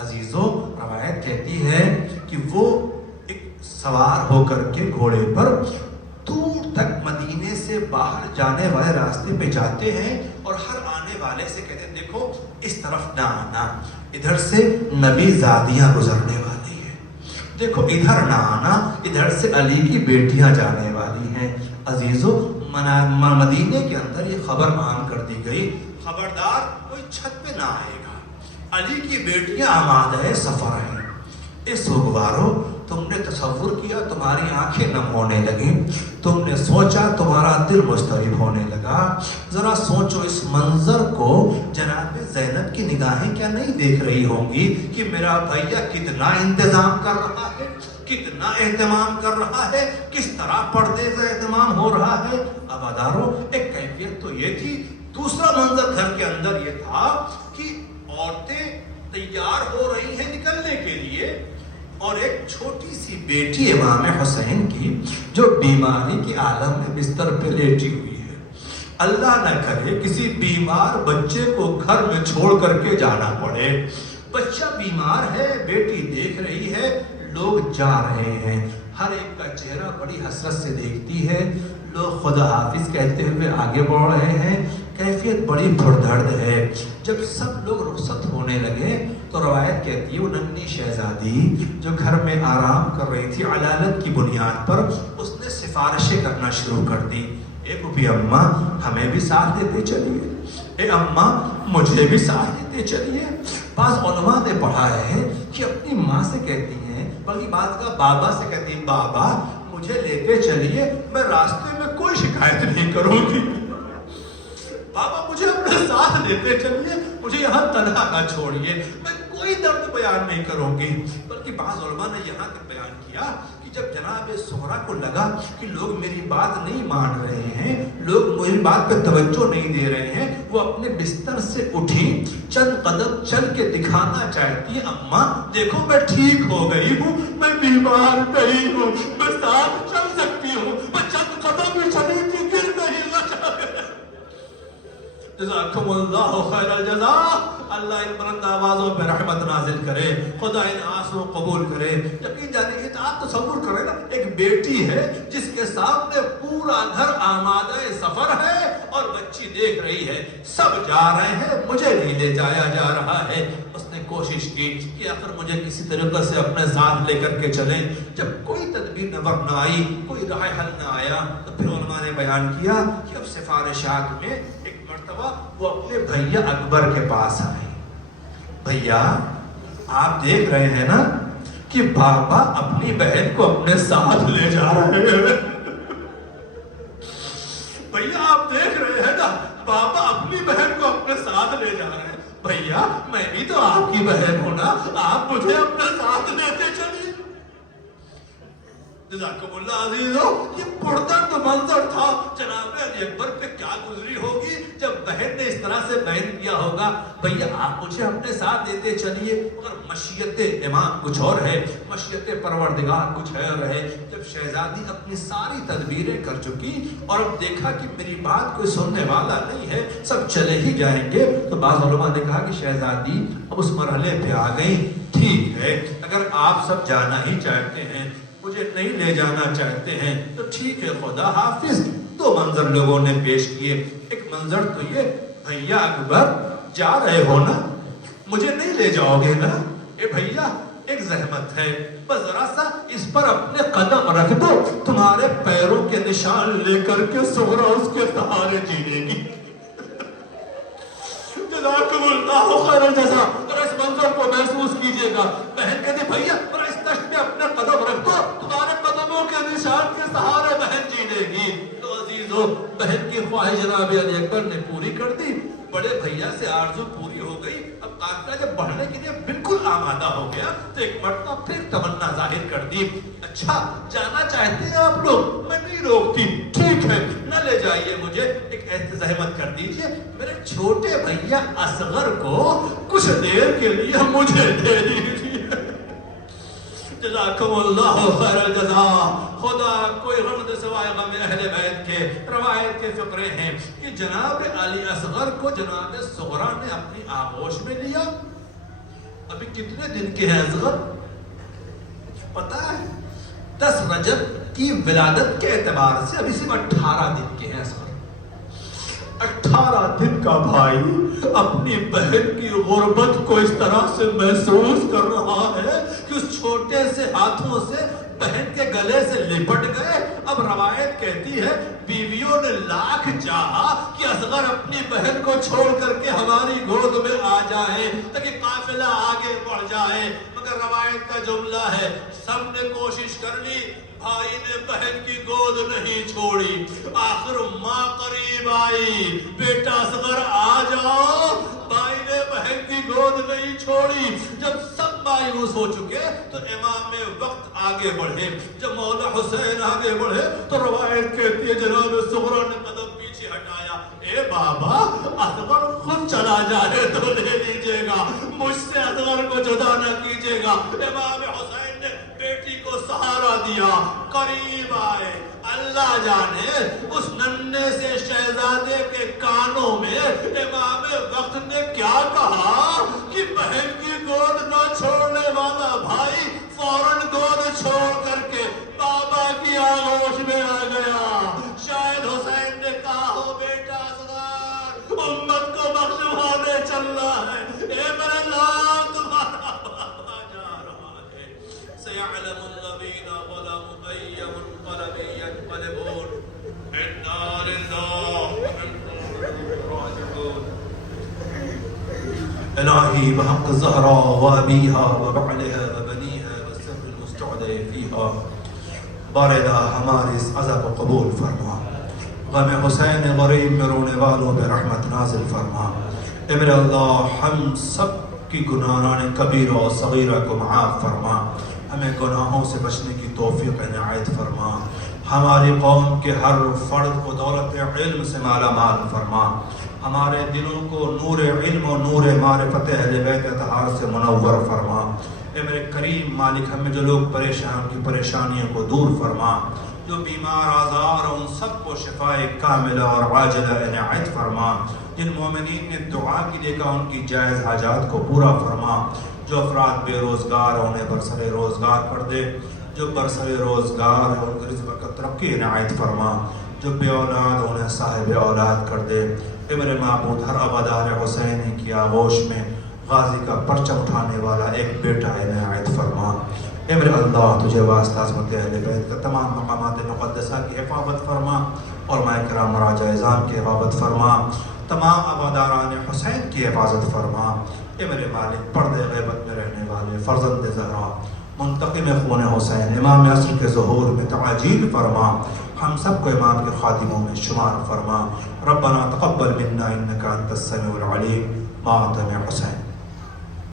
عزیزو روایت کہتی ہے کہ وہ ایک سوار ہو کر کے گھوڑے پر دور تک مدینے سے باہر جانے والے راستے پہ جاتے ہیں اور ہر آنے والے سے کہتے ہیں دیکھو اس طرف نہ آنا، ادھر سے نبی زادیاں گزرنے والی ہیں، دیکھو ادھر نہ آنا، ادھر سے علی کی بیٹیاں جانے والی ہیں. عزیزو مدینے کے اندر یہ خبر عام کر دی گئی، خبردار کوئی چھت پہ نہ آئے گا، علی کی بیٹیاں آمادہ سفر ہیں. اس سوگوارو تم نے تصور کیا تمہاری آنکھیں نم ہونے لگیں، تم نے سوچا تمہارا دل مضطرب ہونے لگا. ذرا سوچو اس منظر کو، جناب زینب کی نگاہیں کیا نہیں دیکھ رہی ہوں گی کہ میرا بھیا کتنا انتظام کر رہا ہے، کتنا اہتمام کر رہا ہے، کس طرح پردے کا اہتمام ہو رہا ہے. اب ادارو ایک کیفیت تو یہ تھی. دوسرا منظر گھر کے اندر یہ تھا کہ عورتیں تیار ہو رہی ہیں نکلنے کے لیے اور ایک چھوٹی سی بیٹی امام حسین کی جو بیماری کے عالم میں بستر پہ لیٹی ہوئی ہے. اللہ نہ کرے کسی بیمار بچے کو گھر میں چھوڑ کر کے جانا پڑے. بچہ بیمار ہے، بیٹی دیکھ رہی ہے، لوگ جا رہے ہیں، ہر ایک کا چہرہ بڑی حسرت سے دیکھتی ہے، لوگ خدا حافظ کہتے ہوئے آگے بڑھ رہے ہیں. کیفیت بڑی پردرد ہے. جب سب لوگ رخصت ہونے لگے تو روایت کہتی ہے وہ ننھی شہزادی جو گھر میں آرام کر رہی تھی علالت کی بنیاد پر، اس نے سفارشیں کرنا شروع کر دی. اے پھوپھی اماں ہمیں بھی ساتھ دیتے چلیے، اے اماں مجھے بھی ساتھ دیتے چلیے. بعض علماء نے پڑھا ہے کہ اپنی ماں سے کہتی ہیں، بلکہ بعض کا بابا سے کہتی ہیں بابا مجھے لیتے چلیے، میں راستے میں کوئی شکایت نہیں کروں گی، بابا مجھے اپنے ساتھ لیتے چلیے، مجھے یہاں تنہا نہ چھوڑیے، میں کوئی درد بیان نہیں کروں گی. بلکہ بعض علماء نے یہاں تک بیان کیا کہ جب جناب زہرا کو لگا کہ لوگ میری بات نہیں مان رہے ہیں، لوگ میری بات پہ توجہ نہیں دے رہے ہیں، وہ اپنے بستر سے اٹھی، چند قدم چل کے دکھانا چاہتی ہے اماں دیکھو میں ٹھیک ہو گئی ہوں، میں بیمار نہیں ہوں، میں ساتھ چل سکتی ہوں، میں چند قدم ہی چلی تھی گر نہیں لگا. جزاکم اللہ خیر الجزاء. اللہ ان بلند آوازوں پہ رحمت نازل کرے، خدا ان آنسوں قبول کرے. یقین جانیے کہ آپ تصور کریں نا، ایک بیٹی ہے جس کے سامنے پورا گھر آمادہ سفر ہے اور بچی دیکھ رہی ہے سب جا رہے ہیں، مجھے نہیں لے جایا جا رہا ہے. اس نے کوشش کی کہ آخر مجھے کسی طریقے سے اپنے ساتھ لے کر کے چلیں. جب کوئی تدبیر نظر نہ آئی، کوئی راہ حل نہ آیا، تو پھر علماء نے بیان کیا کہ اب سفارشات میں وہ اپنے بھیا اکبر کے پاس آئے. بھیا آپ دیکھ رہے ہیں نا کہ بابا اپنی بہن کو اپنے ساتھ لے جا رہے ہیں. بھیا آپ دیکھ رہے ہیں نا بابا اپنی بہن کو اپنے ساتھ لے جا رہے ہیں. بھیا میں بھی تو آپ کی بہن ہوں نا، آپ مجھے اپنے ساتھ لیتے چلیے. جزاکم اللہ عزیزو، یہ پردرد منظر تھا. جناب علی اکبر پہ کیا گزری ہوگی جب بہن نے اس طرح سے بیان کیا ہوگا بھیا آپ مجھے اپنے ساتھ دیتے چلیے. مگر مشیت امام کچھ اور ہے، مشیت پروردگار کچھ اور ہے. جب شہزادی اپنی ساری تدبیریں کر چکی اور اب دیکھا کہ میری بات کوئی سننے والا نہیں ہے، سب چلے ہی جائیں گے، تو بعض علماء نے کہا کہ شہزادی اب اس مرحلے پہ آ گئی. ٹھیک ہے اگر آپ سب جانا ہی چاہتے ہیں، مجھے نہیں لے جانا چاہتے ہیں تو ٹھیک ہے خدا حافظ. 2 منظر لوگوں نے پیش کیے. ایک منظر تو یہ بھیا اکبر جا رہے ہو نا، مجھے نہیں لے جاؤ گے نا؟ اے بھیا ایک زحمت ہے، بس ذرا سا اس پر اپنے قدم رکھ دو، تمہارے پیروں کے نشان لے کر کے زہرا اس کے سہارے جینے گی. جزاکم اللہ خیر الجزاء. اور اس منظر کو محسوس کیجئے گا. بہن کہتی بھیا اور اس دشت میں اپنے قدم رکھ دو، تمہارے قدموں کے نشان کے سہارے بہن جینے گی. تو عزیزو بہن کی خواہش جناب علی اکبر نے پوری کر دی. بڑے بھیا سے آرزو پوری ہو گئی. اب قافلہ جب بڑھنے کے لیے بالکل آمادہ ہو گیا تو ایک مرتبہ پھر تمنا ظاہر کر دی، اچھا جانا چاہتے ہیں آپ لوگ؟ میں نہیں روکتی، ٹھیک ہے نہ لے جائیے مجھے، ایک احتجاج کر دیجئے میرے چھوٹے بھیا اصغر کو کچھ دیر کے لیے مجھے دے دیجئے۔ جزاکم اللہ خیر الجزاء۔ خدا کوئی غم سوائے غم اہل بیت کے۔ روایت کے فقرے ہیں کہ جناب علی اصغر کو جناب صغرا نے اپنی آغوش میں لیا۔ ابھی کتنے دن کے ہیں اصغر پتا ہے؟ 10 رجب کی ولادت کے اعتبار سے ابھی صرف 18 دن کے ہیں اصغر۔ 18 دن کا بھائی اپنی بہن کی غربت کو اس طرح سے محسوس کر رہا ہے کہ اس چھوٹے سے ہاتھوں سے بہن کے گلے سے لپٹ گئے۔ اب روایت کہتی ہے بیویوں نے لاکھ چاہا کہ اصغر اپنی بہن کو چھوڑ کر کے ہماری گود میں آ جائے تاکہ قافلہ آگے بڑھ جائے، مگر روایت کا جملہ ہے سب نے کوشش کر لی، بھائی نے بہن کی گود نہیں چھوڑی۔ آخر ماں قریب آئی، بیٹا اصغر آ جاؤ، بھائی نے بہن کی گود نہیں چھوڑی۔ جب سب مایوس ہو چکے تو امام وقت آگے بڑھے۔ جب مولا حسین آگے بڑھے تو روایت کہتی ہے جناب صغرا نے قدم پیچھے ہٹایا، اے بابا اصغر خود چلا جائے تو لے لیجئے گا، مجھ سے اصغر کو جدا نہ کیجئے گا۔ امام حسین نے بیٹی کو سہارا دیا، قریب آئے۔ اللہ جانے اس ننھے سے شہزادے کے کانوں میں امام وقت نے کیا کہا کہ بہن کی گود نہ چھوڑنے والا بھائی فوراً گود چھوڑ کر کے بابا کی آغوش میں آ گیا۔ شاید حسین نے کہا ہو بیٹا اصغر امت کو بخشوانے چل رہا ہے، اے میرے لال تمہارا بابا جا رہا ہے۔ سیعلم الذین ظلموا ای منقلب ینقلبون، انا للہ راجعون۔ الہی بحق الزہراء وابیہا وبعلہا وبنیہا والسر المستودع فیہا، باردہ ہماری اس عزا کو قبول فرما، غم حسین غریب میں رونے والوں پہ رحمت نازل فرما۔ اے میرے اللہ ہم سب کی گناہان کبیرہ و صغیرہ کو معاف فرما، ہمیں گناہوں سے بچنے کی توفیق عنایت فرما، ہماری قوم کے ہر فرد کو دولت علم سے مالا مال فرما، ہمارے دلوں کو نور علم و نور معرفت اہل بیت اطہار سے منور فرما۔ اے میرے کریم مالک ہمیں جو لوگ پریشان کی پریشانیوں کو دور فرما، جو بیمار آزار ان سب کو شفائے کاملہ اور عاجلہ عنایت فرما، جن مومنین نے دعا کی لے کر ان کی جائز حاجات کو پورا فرما، جو افراد بے روزگار انہیں برسر روزگار کر دے، جو برسر روزگار ہے ان کے رزق کا ترقی عنایت فرما، جو بے اولاد انہیں صاحب اولاد کر دے۔ اے میرے معبود ہر آبادار حسینی کی آغوش میں غازی کا پرچم اٹھانے والا ایک بیٹا عنایت فرما۔ اے میرے اللہ تجھے واسطہ عظمت اہل بیت کا تمام مقامات مقدسہ کی حفاظت فرما، علماء کرام مراجع اعظام کی حفاظت فرما، تمام آباداران حسین کی حفاظت فرما۔ اے میرے مالک پردے غیبت میں رہنے والے فرزند زہرا منتقم خون حسین امام عصر کے ظہور میں تعجیل فرما، ہم سب کو امام کے خادموں میں شمار فرما۔ ربنا تقبل منا انک انت السمیع العلیم، ماتم حسین۔